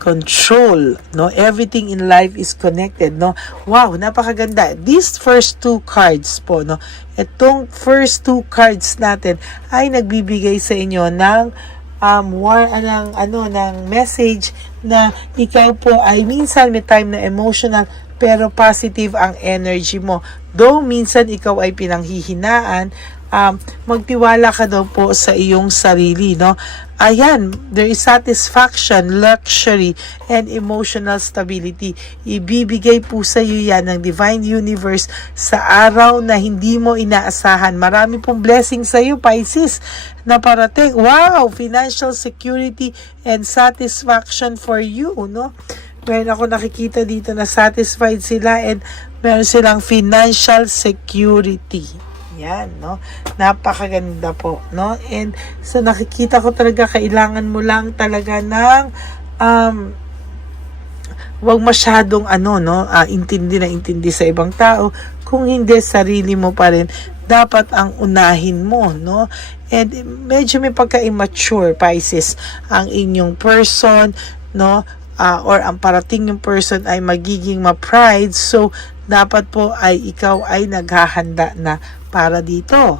control, no? Everything in life is connected, no? Wow, napakaganda. These first two cards po, no? Itong first two cards natin ay nagbibigay sa inyo ng ng message na ikaw po ay minsan may time na emotional pero positive ang energy mo. Though minsan ikaw ay pinanghihinaan, magtiwala ka daw po sa iyong sarili, no? Ayan, there is satisfaction, luxury, and emotional stability. Ibibigay po sa iyo yan ng Divine Universe sa araw na hindi mo inaasahan. Marami pong blessing sa iyo, Pisces, na parating. Wow! Financial security and satisfaction for you, no? Meron ako nakikita dito na satisfied sila and meron silang financial security. Yan, no? Napakaganda po, no? And so nakikita ko talaga kailangan mo lang talaga ng wag masyadong intindi sa ibang tao. Kung hindi, sarili mo pa rin dapat ang unahin mo, no? And medyo may pagka-immature, Pisces, ang inyong person, no? Or ang parating yung person ay magiging ma-pride. So, dapat po ay ikaw ay naghahanda na para dito.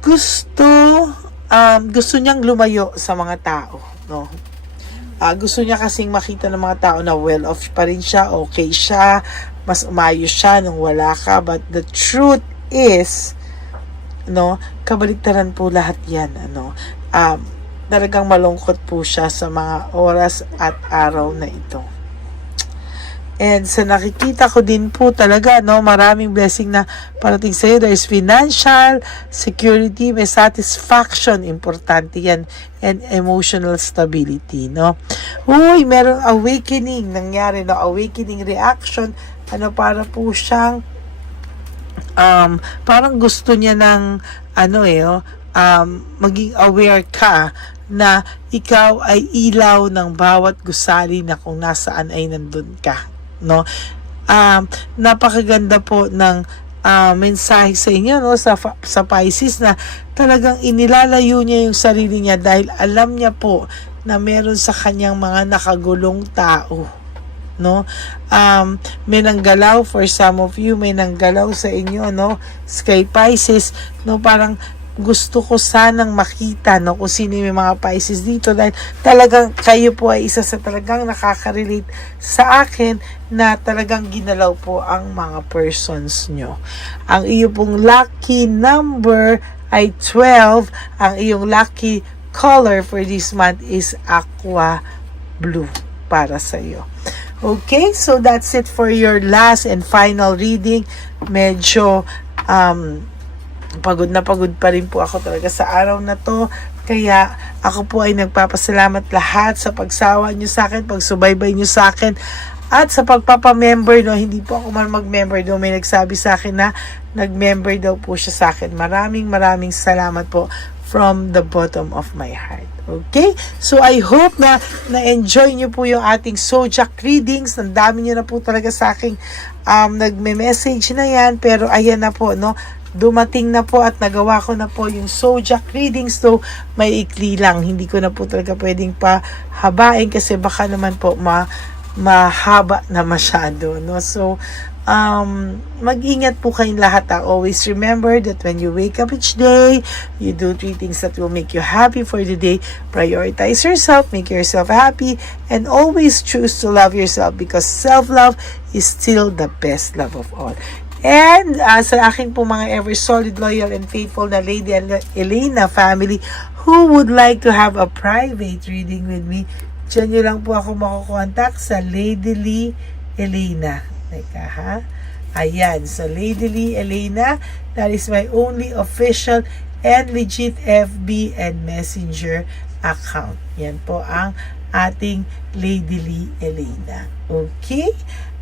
Gusto niyang lumayo sa mga tao, no? Gusto niya kasing makita ng mga tao na well-off pa rin siya, okay siya, mas umayos siya nung wala ka. But the truth is, no, kabaliktaran po lahat yan, ano. Talagang malungkot po siya sa mga oras at araw na ito. And sa nakikita ko din po talaga, no, maraming blessing na parating sa iyo. There's financial security, may satisfaction, importante yan, and emotional stability, no. Uy, merong awakening nangyari, no, awakening reaction, para po siyang parang gusto niya ng maging aware ka na ikaw ay ilaw ng bawat gusali na kung nasaan ay nandun ka, no? Napakaganda po ng mensahe sa inyo, no, sa Pisces, na talagang inilalayo niya yung sarili niya dahil alam niya po na meron sa kanyang mga nakagulong tao, no? May nanggalaw for some of you, may nanggalaw sa inyo, no, Sky Pisces, no, parang gusto ko sanang makita, no, kung sino yung mga Pisces dito, dahil talagang kayo po ay isa sa talagang nakaka-relate sa akin na talagang ginalaw po ang mga persons nyo. Ang iyo pong lucky number ay 12. Ang iyong lucky color for this month is aqua blue para sa iyo. Okay, so that's it for your last and final reading. Medyo pagod na pagod pa rin po ako talaga sa araw na to. Kaya ako po ay nagpapasalamat lahat sa pagsawa nyo sa akin, pagsubaybay nyo sa akin, at sa pagpapamember, no. Hindi po ako man mag-member, do may nagsabi sa akin na nag-member daw po siya sa akin. Maraming salamat po from the bottom of my heart. Okay? So, I hope na na-enjoy nyo po yung ating zodiac readings. Ang dami nyo na po talaga sa aking nagme-message na yan. Pero, ayan na po, no? Dumating na po at nagawa ko na po yung zodiac readings. So, may ikli lang. Hindi ko na po talaga pwedeng pahabain kasi baka naman po mahaba na masyado, no? So, mag-ingat po kayong lahat. Always remember that when you wake up each day, you do 3 things that will make you happy for the day. Prioritize yourself, make yourself happy, and always choose to love yourself because self-love is still the best love of all. And sa aking po mga ever solid, loyal, and faithful na Lady Elena family who would like to have a private reading with me, dyan nyo lang po ako makukontak sa Lady Lee Elena. Teka ha. Ayan. So, Lady Lee Elena, that is my only official and legit FB and Messenger account. Yan po ang ating Lady Lee Elena. Okay?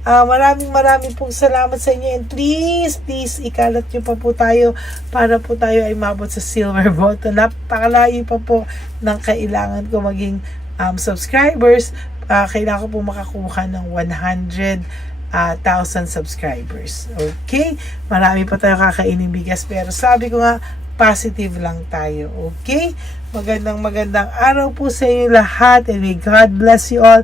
Maraming pong salamat sa inyo, and please ikalat nyo pa po tayo para po tayo ay mabot sa silver button. Napakalayo pa po ng kailangan ko maging subscribers. Kailangan ko po makakuha ng 100,000 subscribers. Okay? Marami pa tayo kakainin bigas, pero sabi ko nga, positive lang tayo. Okay? Magandang araw po sa inyo lahat, and may God bless you all.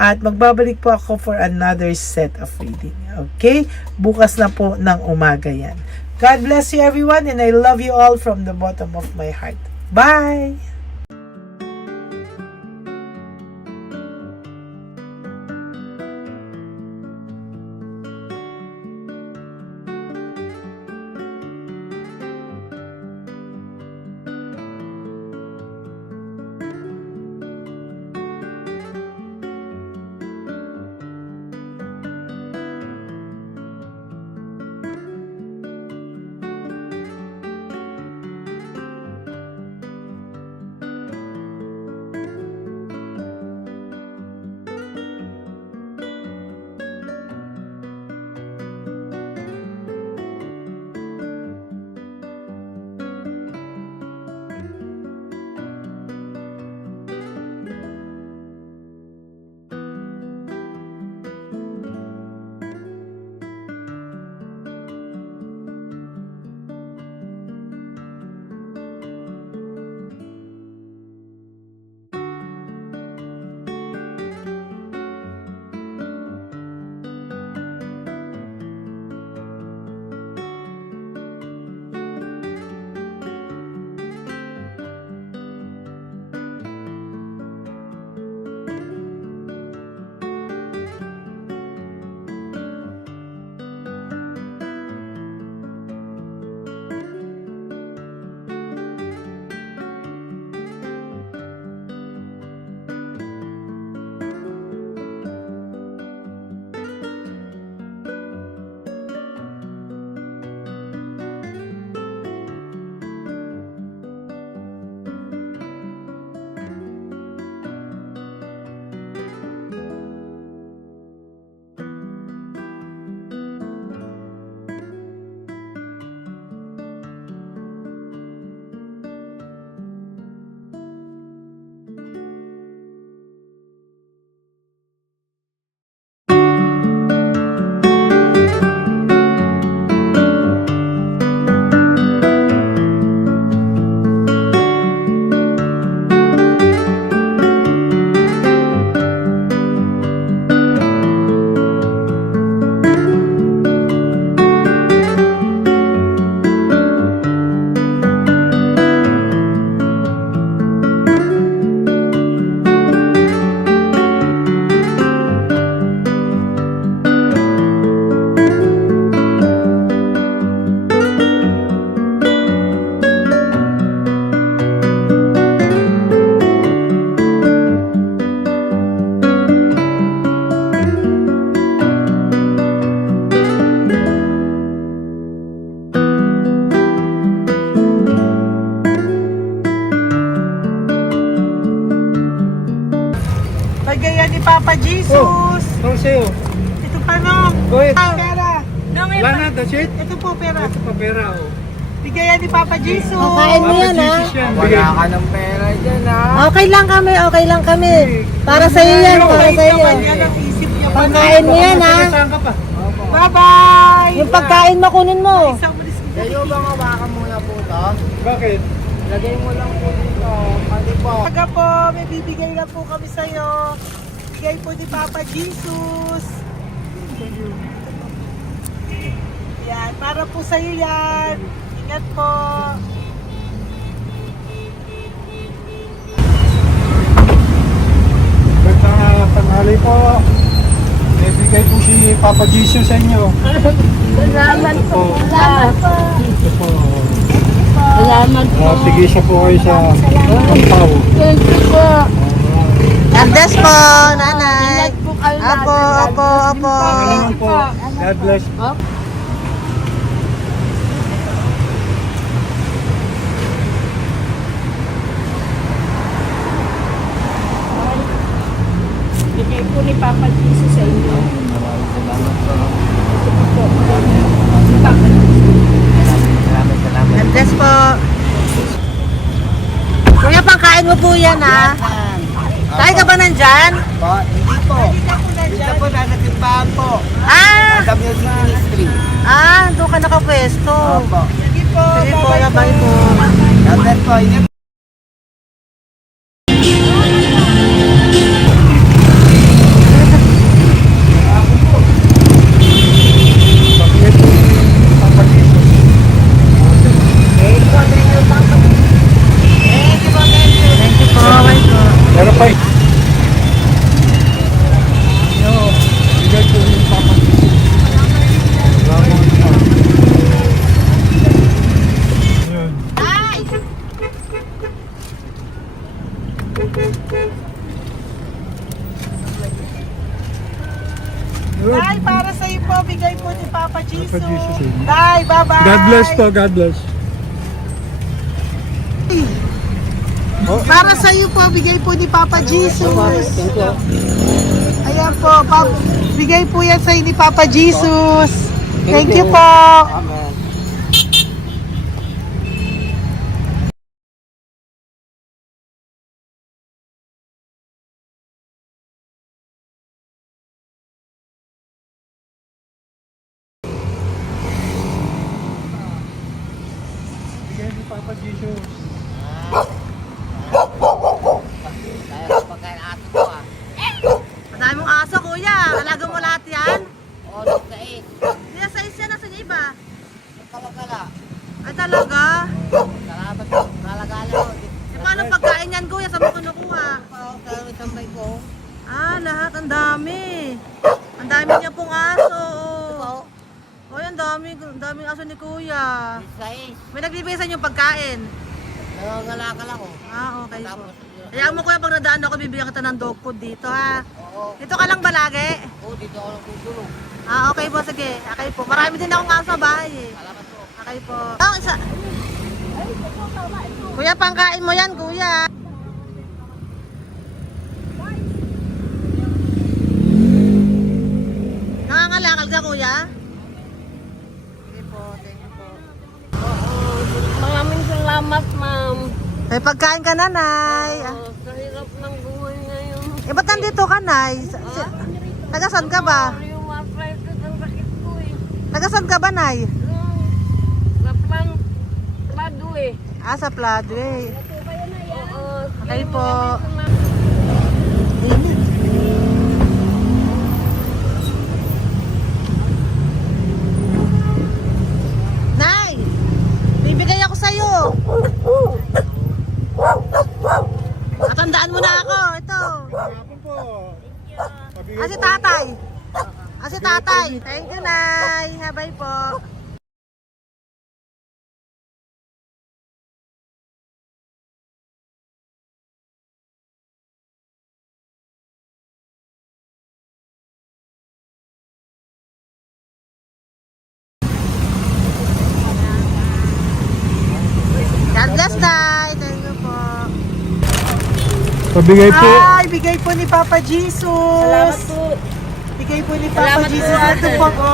At magbabalik po ako for another set of reading. Okay? Bukas na po ng umaga yan. God bless you everyone, and I love you all from the bottom of my heart. Bye! Bigay ni Papa Jesus. Ano sa'yo? Ito pa no. Go ahead. Pera. Wala na, that's it? Ito po pera. Ito pa pera, oh. Bigay ni Papa Jesus. Kain mo yan, ha? Wala ka ng pera dyan, ha? Okay lang kami. Para sa iyo yan, para sa iyo. Yan ang isip niya. Pagkain mo yan, ha? Saan ka pa? Bye-bye. Yung pagkain mo, kunin mo. Isang bilis ko. Kayo bang hawakan muna po to? Bakit? Lagay mo lang po dito. Pati po. Aga po, may bibigay lang po kami sa'yo. Bigay po ni Papa Jesus. Yan, para po sa'yo yan. Ingat po. Magandang tanghali po. May bigay po si Papa Jesus sa inyo. Salamat po. Ito po. Salamat po. Tigisa po kayo sa Ampaw. Thank you po. Andes po, nanay. Apo. Pangalaman po. God bless. Bigay po ni Papa Jesus sa inyo. Andes po. Kuya, pangkain mo po yan, ha? Kain ka ba nandyan? Po, hindi po. Dito po, nanatimbahan po. Ah! Sa Music Ministry. Doon ka nakapwesto. Opo. Sige po. Sige po, Bye-bye bye po. God bless po. Ingat. Thank you po, bye po. Meron pa eh. Bigay po yung Papa Jesus. Yun. Yun. Tay, para sa iyo po, bigay po ni Papa Jesus. Papa Jesus, amen. Tay, bye-bye. God bless po, God bless. Para sa iyo po, bigay po ni Papa Jesus. Ayan po, bigay po yan sa iyo ni Papa Jesus. Thank you po. Amen. Bigay ni Papa Jesus. Madami mong aso, kuya. Alaga mo lahat yan? O, sais. Hindi na size yan, nasa niya iba. Kalagala. Ay talaga? Salamat po. Kalagala ko. E paano pagkain yan, kuya? Saan mo kinukuha? Tayo tambay ko. Ah, lahat. Ang dami. Ang dami niya pong aso. Po. Oy, ang daming aso ni kuya. Sais. May nagbibigay sa inyo pagkain. Nangangala ko. Ah, okay po. Tapos, Kaya mo kuya, pag nadaan ako, bibigyan kita ng dog food dito, ha? oo. Dito ka lang ba lagi? Oo, dito ako lang tutulog. Ah, okay po, sige. Okay po. Marami din akong aso sa bahay, eh. Salamat po. Okay po. Oh, isa. Kuya, pangkain mo yan, kuya. Nangangalakal ka, kuya? Sige po, thank you po. Maraming salamat, ma'am. May pagkain ka, nanay. Sa hirap ng buhay ngayon. Eh, ba't nandito ka, nay? Tagasan ka ba? Yung arthritis ang sakit ko eh. Tagasan ka ba, nay? Sa plado eh. Ah, sa Pladway. Oo. Okay po. Nay! Bibigay ako sa'yo. Matandaan mo na ako. Ito. Hapon po. Ah, si tatay. Ah, si tatay. Thank you, Nay. Habay po. God bless, Nay. Thank you po. Pabigay po. Ay, bigay po ni Papa Jesus. Salamat po. Bigay po ni Papa Salamat po, Jesus. ate. Ito po po.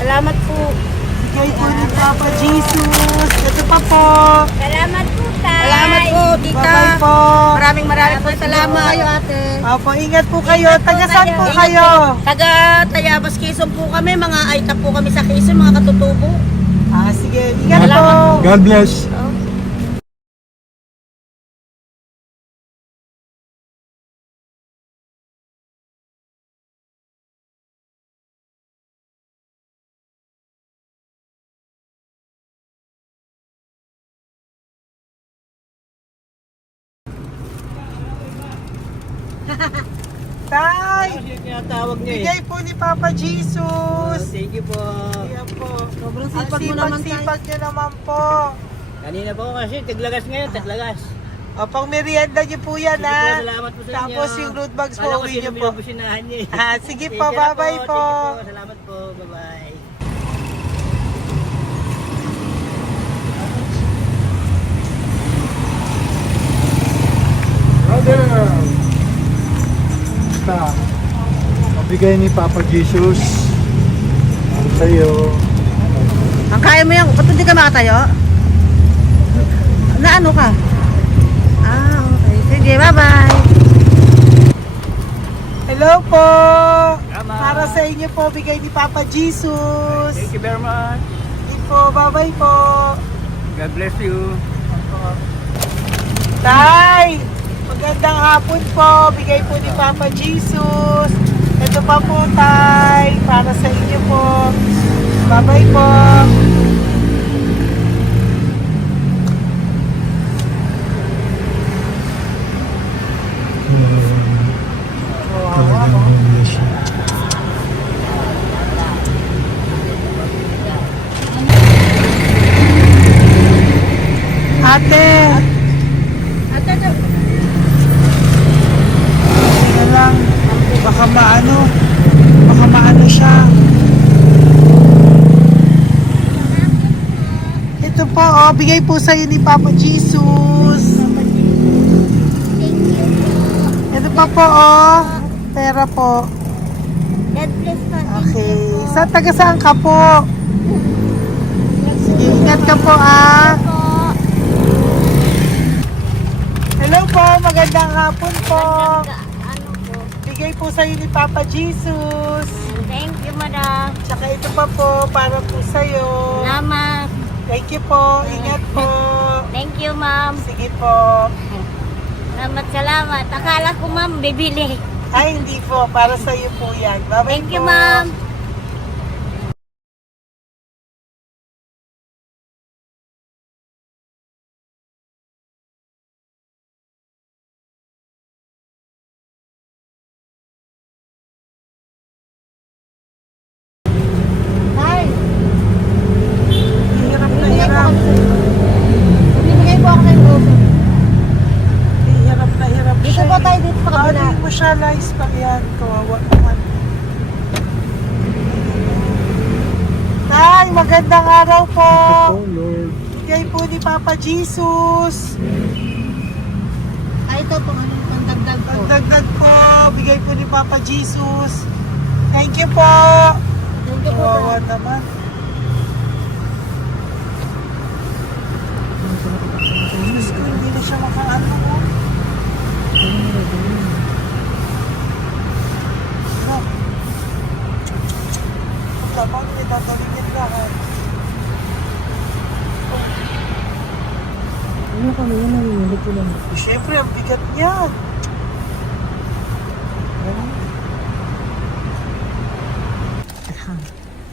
Salamat po. Bigay po ni Papa Jesus. Ito pa po. Salamat po, tay. Salamat po, tita. Bye-bye po. Maraming po salamat. Kayo, ate. Opo, ingat po kayo. Taga saan po kayo? Taga Tayabas, Quezon po kami. Mga aita po kami sa Quezon, mga katutubo. Ah, sige. Ingat po. God bless. Tay, Tinatawag niya bigay po ni Papa Jesus. Thank you po. Ayan po. Sobrang Ang sipag mo naman, tay. sipag niyo naman po. Kanina po kasi, taglagas ngayon, taglagas. O, pang merienda niyo po yan, Sige po, ha? salamat po sa inyo. Tapos yung road bags po, Kala ko uwi niyo sino po. binubusinahan niya eh. Ah, sige po, Thank you na bye-bye po. Thank you po, salamat po, bye-bye. Brother. Basta. Pabigay ni Papa Jesus. Para sa'yo. Ang kaya mo yan, ba't hindi ka makatayo? Na ano ka? Ah, okay. Sige, bye-bye. Hello po. Salamat. Para sa inyo po, bigay ni Papa Jesus. Thank you very much. po. Bye-bye po. God bless you. Tay, magandang hapon po. Bigay po ni Papa Jesus. Ito pa po, Tay. Para sa inyo po. Bye-bye po. Ate! Tingnan lang. Baka maano siya. Ito po, oh, bigay po sa'yo ni Papa Jesus. Ito pa po, oh. Pera po. God bless po. Okay. Taga saan ka po? Sige, ingat ka po, ah. Hello po, magandang hapon po. Ano po? Bigay po sa'yo ni Papa Jesus. Thank you, madam. Tsaka ito pa po, para po sa'yo. Salamat. Thank you po, ingat po. Thank you, ma'am. Sige po. Salamat. Akala ko, ma'am, bibili. Ay, hindi po, para sa'yo po yan. Bye-bye Thank you, po. ma'am. Hi! Hirap na hirap. Bibigay po ako ng goso. Hirap na hirap Dito siya. po tayo, dito sa kabila. Hindi mo siya lies pa yan. Kawawa naman. Tay, magandang araw po. Lord. Bigay po ni Papa Jesus. Ay, ito po, ano yung dagdag po. Dagdag po. Bigay po ni Papa Jesus. Thank you po. Thank you po. Kawawa naman. Diyos ko, hindi na siya makaano mo. Tapos, may tataligid lahat. Ano kami yun, nangyayari ko lang. Siyempre, ang bigat niyan.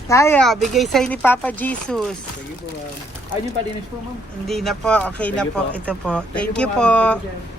Kaya, bigay sa'yo ni Papa Jesus. Sige po, ma'am. Ayun yung palinis po, ma'am. Hindi na po, okay na Thank you po. po. Ito po. Thank you ma'am. po. Thank you, sir.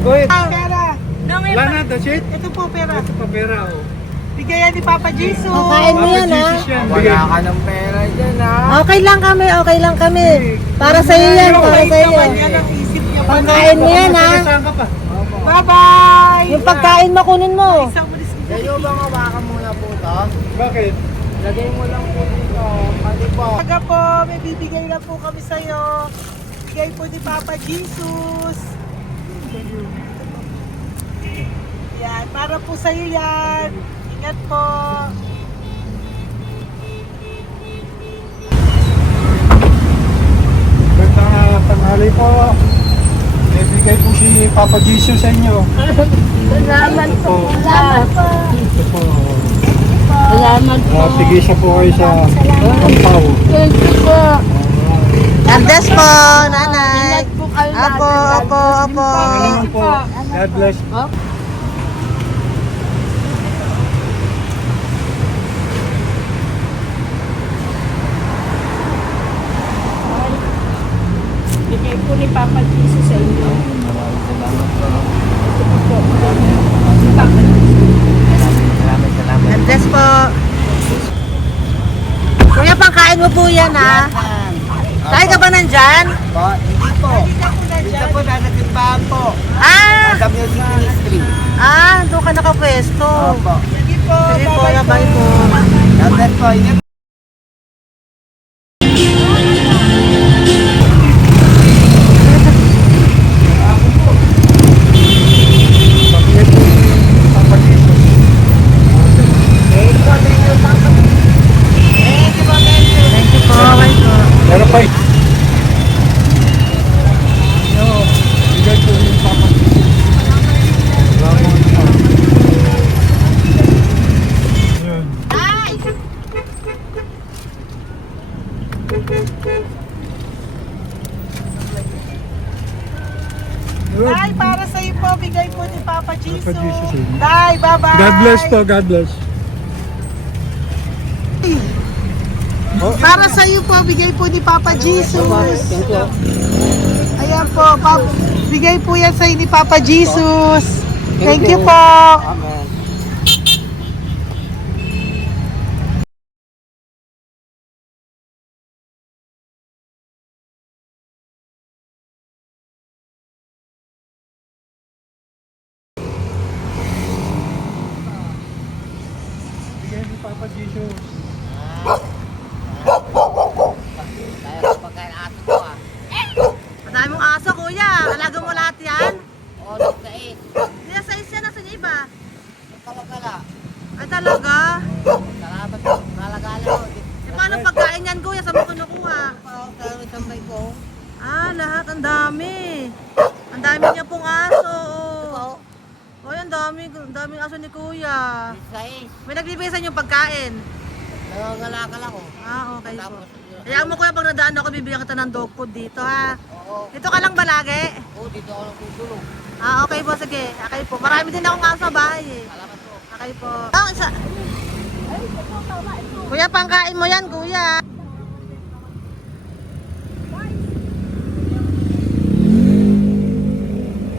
Go ahead. Pera. Wala na, that's it. Ito po, pera. Ito pa pera, oh. Bigayan ni Papa Jesus. Kain mo yan, ha? Jesus yan. Bigay. Wala ka ng pera dyan, ha? Okay lang kami, okay lang kami. Para sa iyo yan, para sa iyo. Naman yan ang isip niya. Pagkain mo yan, ha? Saan ka pa? Bye-bye! Yung pagkain mo, kunin mo. Isang ulis ko. Kayo bang hawakan muna po to? Bakit? Lagay mo lang po dito. Pati po. Taga po, may bibigay lang po kami sa'yo. Bigay po ni Papa Jesus. Yan, para po sa'yo yan. Ingat po. Magandang tanghali po. May bigay po si Papa Jesus sa inyo. Salamat po. Salamat po. Ito po. Salamat Sige siya po kayo sa Pampaw. Thank you po. God bless po, nanay. Apo, apo, apo. Salamat po. God bless. Bigay po ni Papa Jesus sa inyo. God bless po. Kuya, pangkain mo po yan, ha? Tayo ka ba nandyan? Hindi po. Dito po, nanatimbahan po. Ah! Sa music ministry. Doon ka nakapwesto. Opo. Sige po, Sige po, bye-bye bye po. God bless po. Ingat. Pabigay po si Papa Jesus. Thank you po, bye po. Meron pa eh. Bigay po ni Papa Jesus. Salamat po. Yun. Good. Day, para sa'yo po. Bigay po ni Papa Jesus. Papa Jesus, eh. Day, bye-bye. God bless po, God bless. Para sa iyo po, bigay po ni Papa Jesus. Ayan po, bigay po yan sa ni Papa Jesus. Thank you po. Amen. Bigay ni Papa Jesus. Kaya ko pagkain ato ko, ah. Madami mong aso, kuya. Alaga mo lahat yan. Oras na eh. Hindi na size yan, nasa iba. Kalagala. Ay talaga? Salamat po. Kalagala ko. E paano pagkain yan, kuya? Saan mo kinukuha? Sa isang bay ko. Lahat. Ang dami. Ang dami niya pong aso. Oo. Oy, ang daming aso ni kuya. Sais. May nagbibigay sa inyo pagkain. Nangangalakal ako. Okay po. Tapos, Kaya mo kuya, pag nadaan ako, bibigyan kita ng dog food dito, ha? oo. Dito ka lang ba lagi? Dito ako nagtutulog. Okay po, sige. Okay po. Marami din akong aso sa bahay, eh. Salamat po. Okay po. Isa. Kuya, pangkain mo yan, kuya.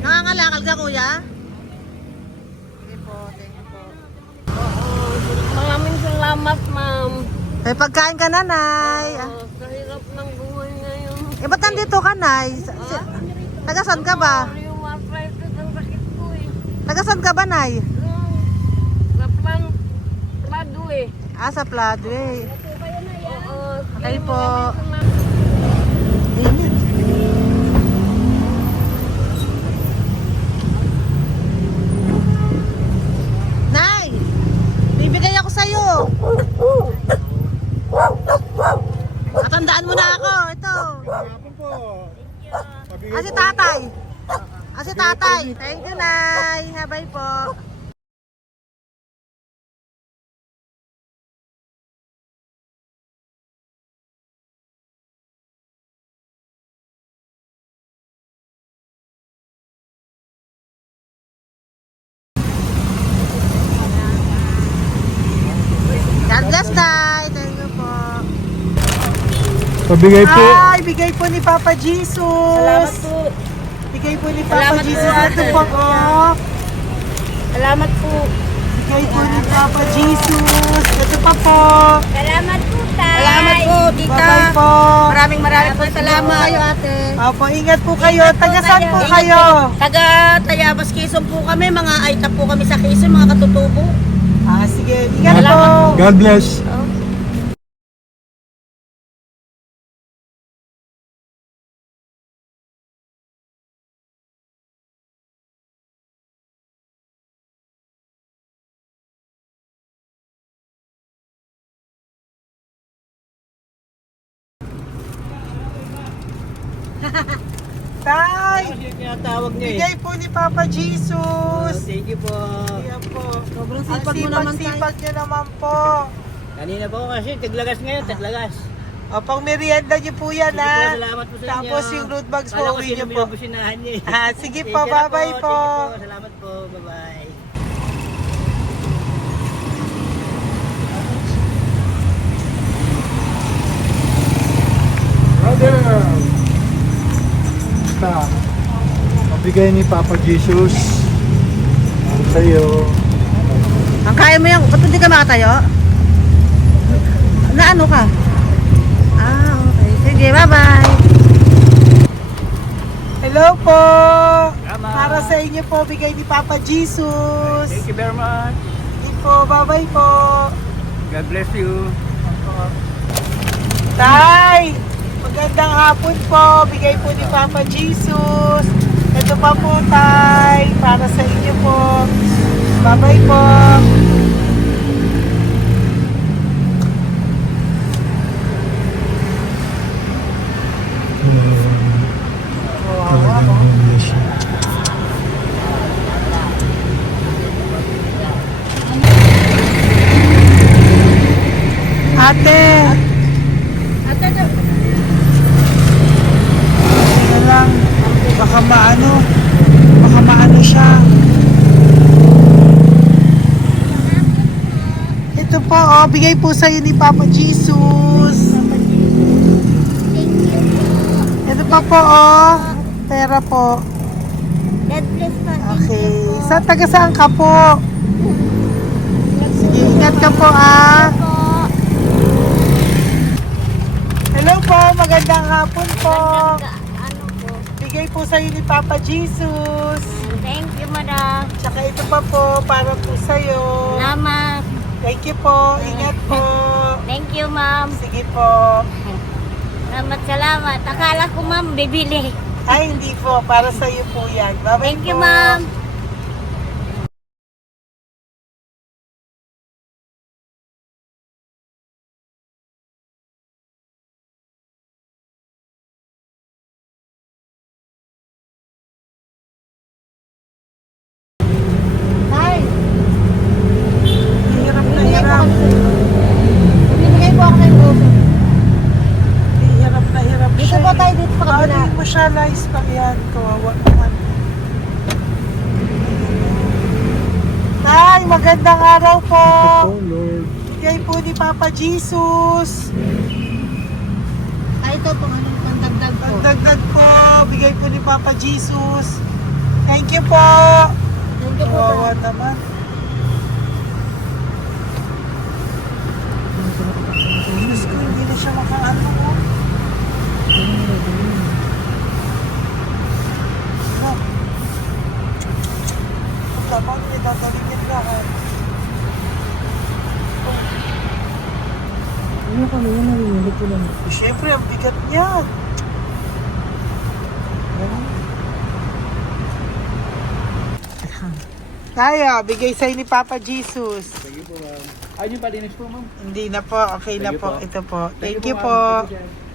Nangangalakal ka, kuya? Sige po, thank you po. Maraming salamat, ma'am. May pagkain ka, nanay. Sa hirap ng buhay ngayon. Ba't nandito ka, nay? Tagasan ka ba? Yung arthritis ang sakit ko eh. Tagasan ka ba, nay? Sa plado eh. Sa Pladway. Oo. Okay po. Nay! Bibigay ako sa'yo. Matandaan mo na ako. Ito. Hapon po. Pabigay Si po. tatay. Si tatay. Thank you, Nay. Habay po. God bless, Tay. Thank you po. Pabigay po. Ay, bigay po ni Papa Jesus. Salamat po. Bigay po ni Papa Salamat Jesus. po, Ito ate. po, oh. Salamat po. Bigay po ni Papa Jesus. Ito pa po. Salamat po, tay. Salamat po, tita. Bye-bye po. Maraming po salamat. Kayo, ate. Opo, ingat po kayo. Taga saan po Ingat kayo? po. Taga Tayabas, Quezon po kami. Mga aita po kami sa Quezon, mga katutubo. Sige. Ingat po. Salamat God bless. Tay, Tinatawag niya bigay po ni Papa Jesus. Thank you po. Ayan po. Sobrang Ang sipag mo naman, tay. sipag niyo naman po. Kanina po kasi, taglagas ngayon, taglagas. O, pang merienda niyo po yan, Sige po, ha? salamat po sa inyo. Tapos yung road bags po, Kala ko uwi sino niyo po. binubusinahan niya eh. Sige Sige po, na bye-bye po. Sige po, salamat po, bye-bye. Brother! Basta, mabigay ni Papa Jesus ang sa'yo. Ang kaya mo yan, ba't hindi ka makatayo? Na ano ka? Okay. Sige, bye-bye. Hello po. Tama. Para sa inyo po, bigay ni Papa Jesus. Thank you very much. Sige po, bye-bye po. God bless you. Tay, magandang hapon po. Bigay po ni Papa Jesus. Ito pa po, Tay. Para sa inyo po. Bye-bye po. Ate. Ano lang, baka maano siya. Ito po, oh, bigay po sa'yo ni Papa Jesus. Ito pa po, oh, pera po. God bless po. Okay, taga saan ka po? Sige, ingat ka po, ah. Hello po, magandang hapon po. Ano po? Bigay po sa'yo ni Papa Jesus. Thank you, madam. Tsaka ito pa po, para po sa'yo. Salamat. Thank you po, ingat po. Thank you, ma'am. Sige po. Salamat. Akala ko, ma'am, bibili. Ay, hindi po, para sa'yo po yan. Bye-bye Thank you, po. ma'am. Hirap na hirap. Bibigay po ako ng puso. Hirap na hirap Dito siya. po tayo, dito pa kabila. Hindi mo siya lies pa yan. Kawawa naman. Tay, magandang araw po. Oh Lord. Bigay po ni Papa Jesus. Ay, ito po, anong pandagdag po. Pagdagdag po, bigay po ni Papa Jesus. Thank you po. Thank you po. Kawawa naman. Diyos ko, hindi na siya makaano ko. Tama, hindi tataligid na ha. Ano kami yan, narinig ko lang. Siyempre, ang bigat niyan. Kaya, bigay sa'yo ni Papa Jesus. Thank you po, ma'am. Ayun yung palinis po, ma'am. Hindi na po, okay na Thank you po. po. Ito po. Thank you ma'am. po. Thank you, sir.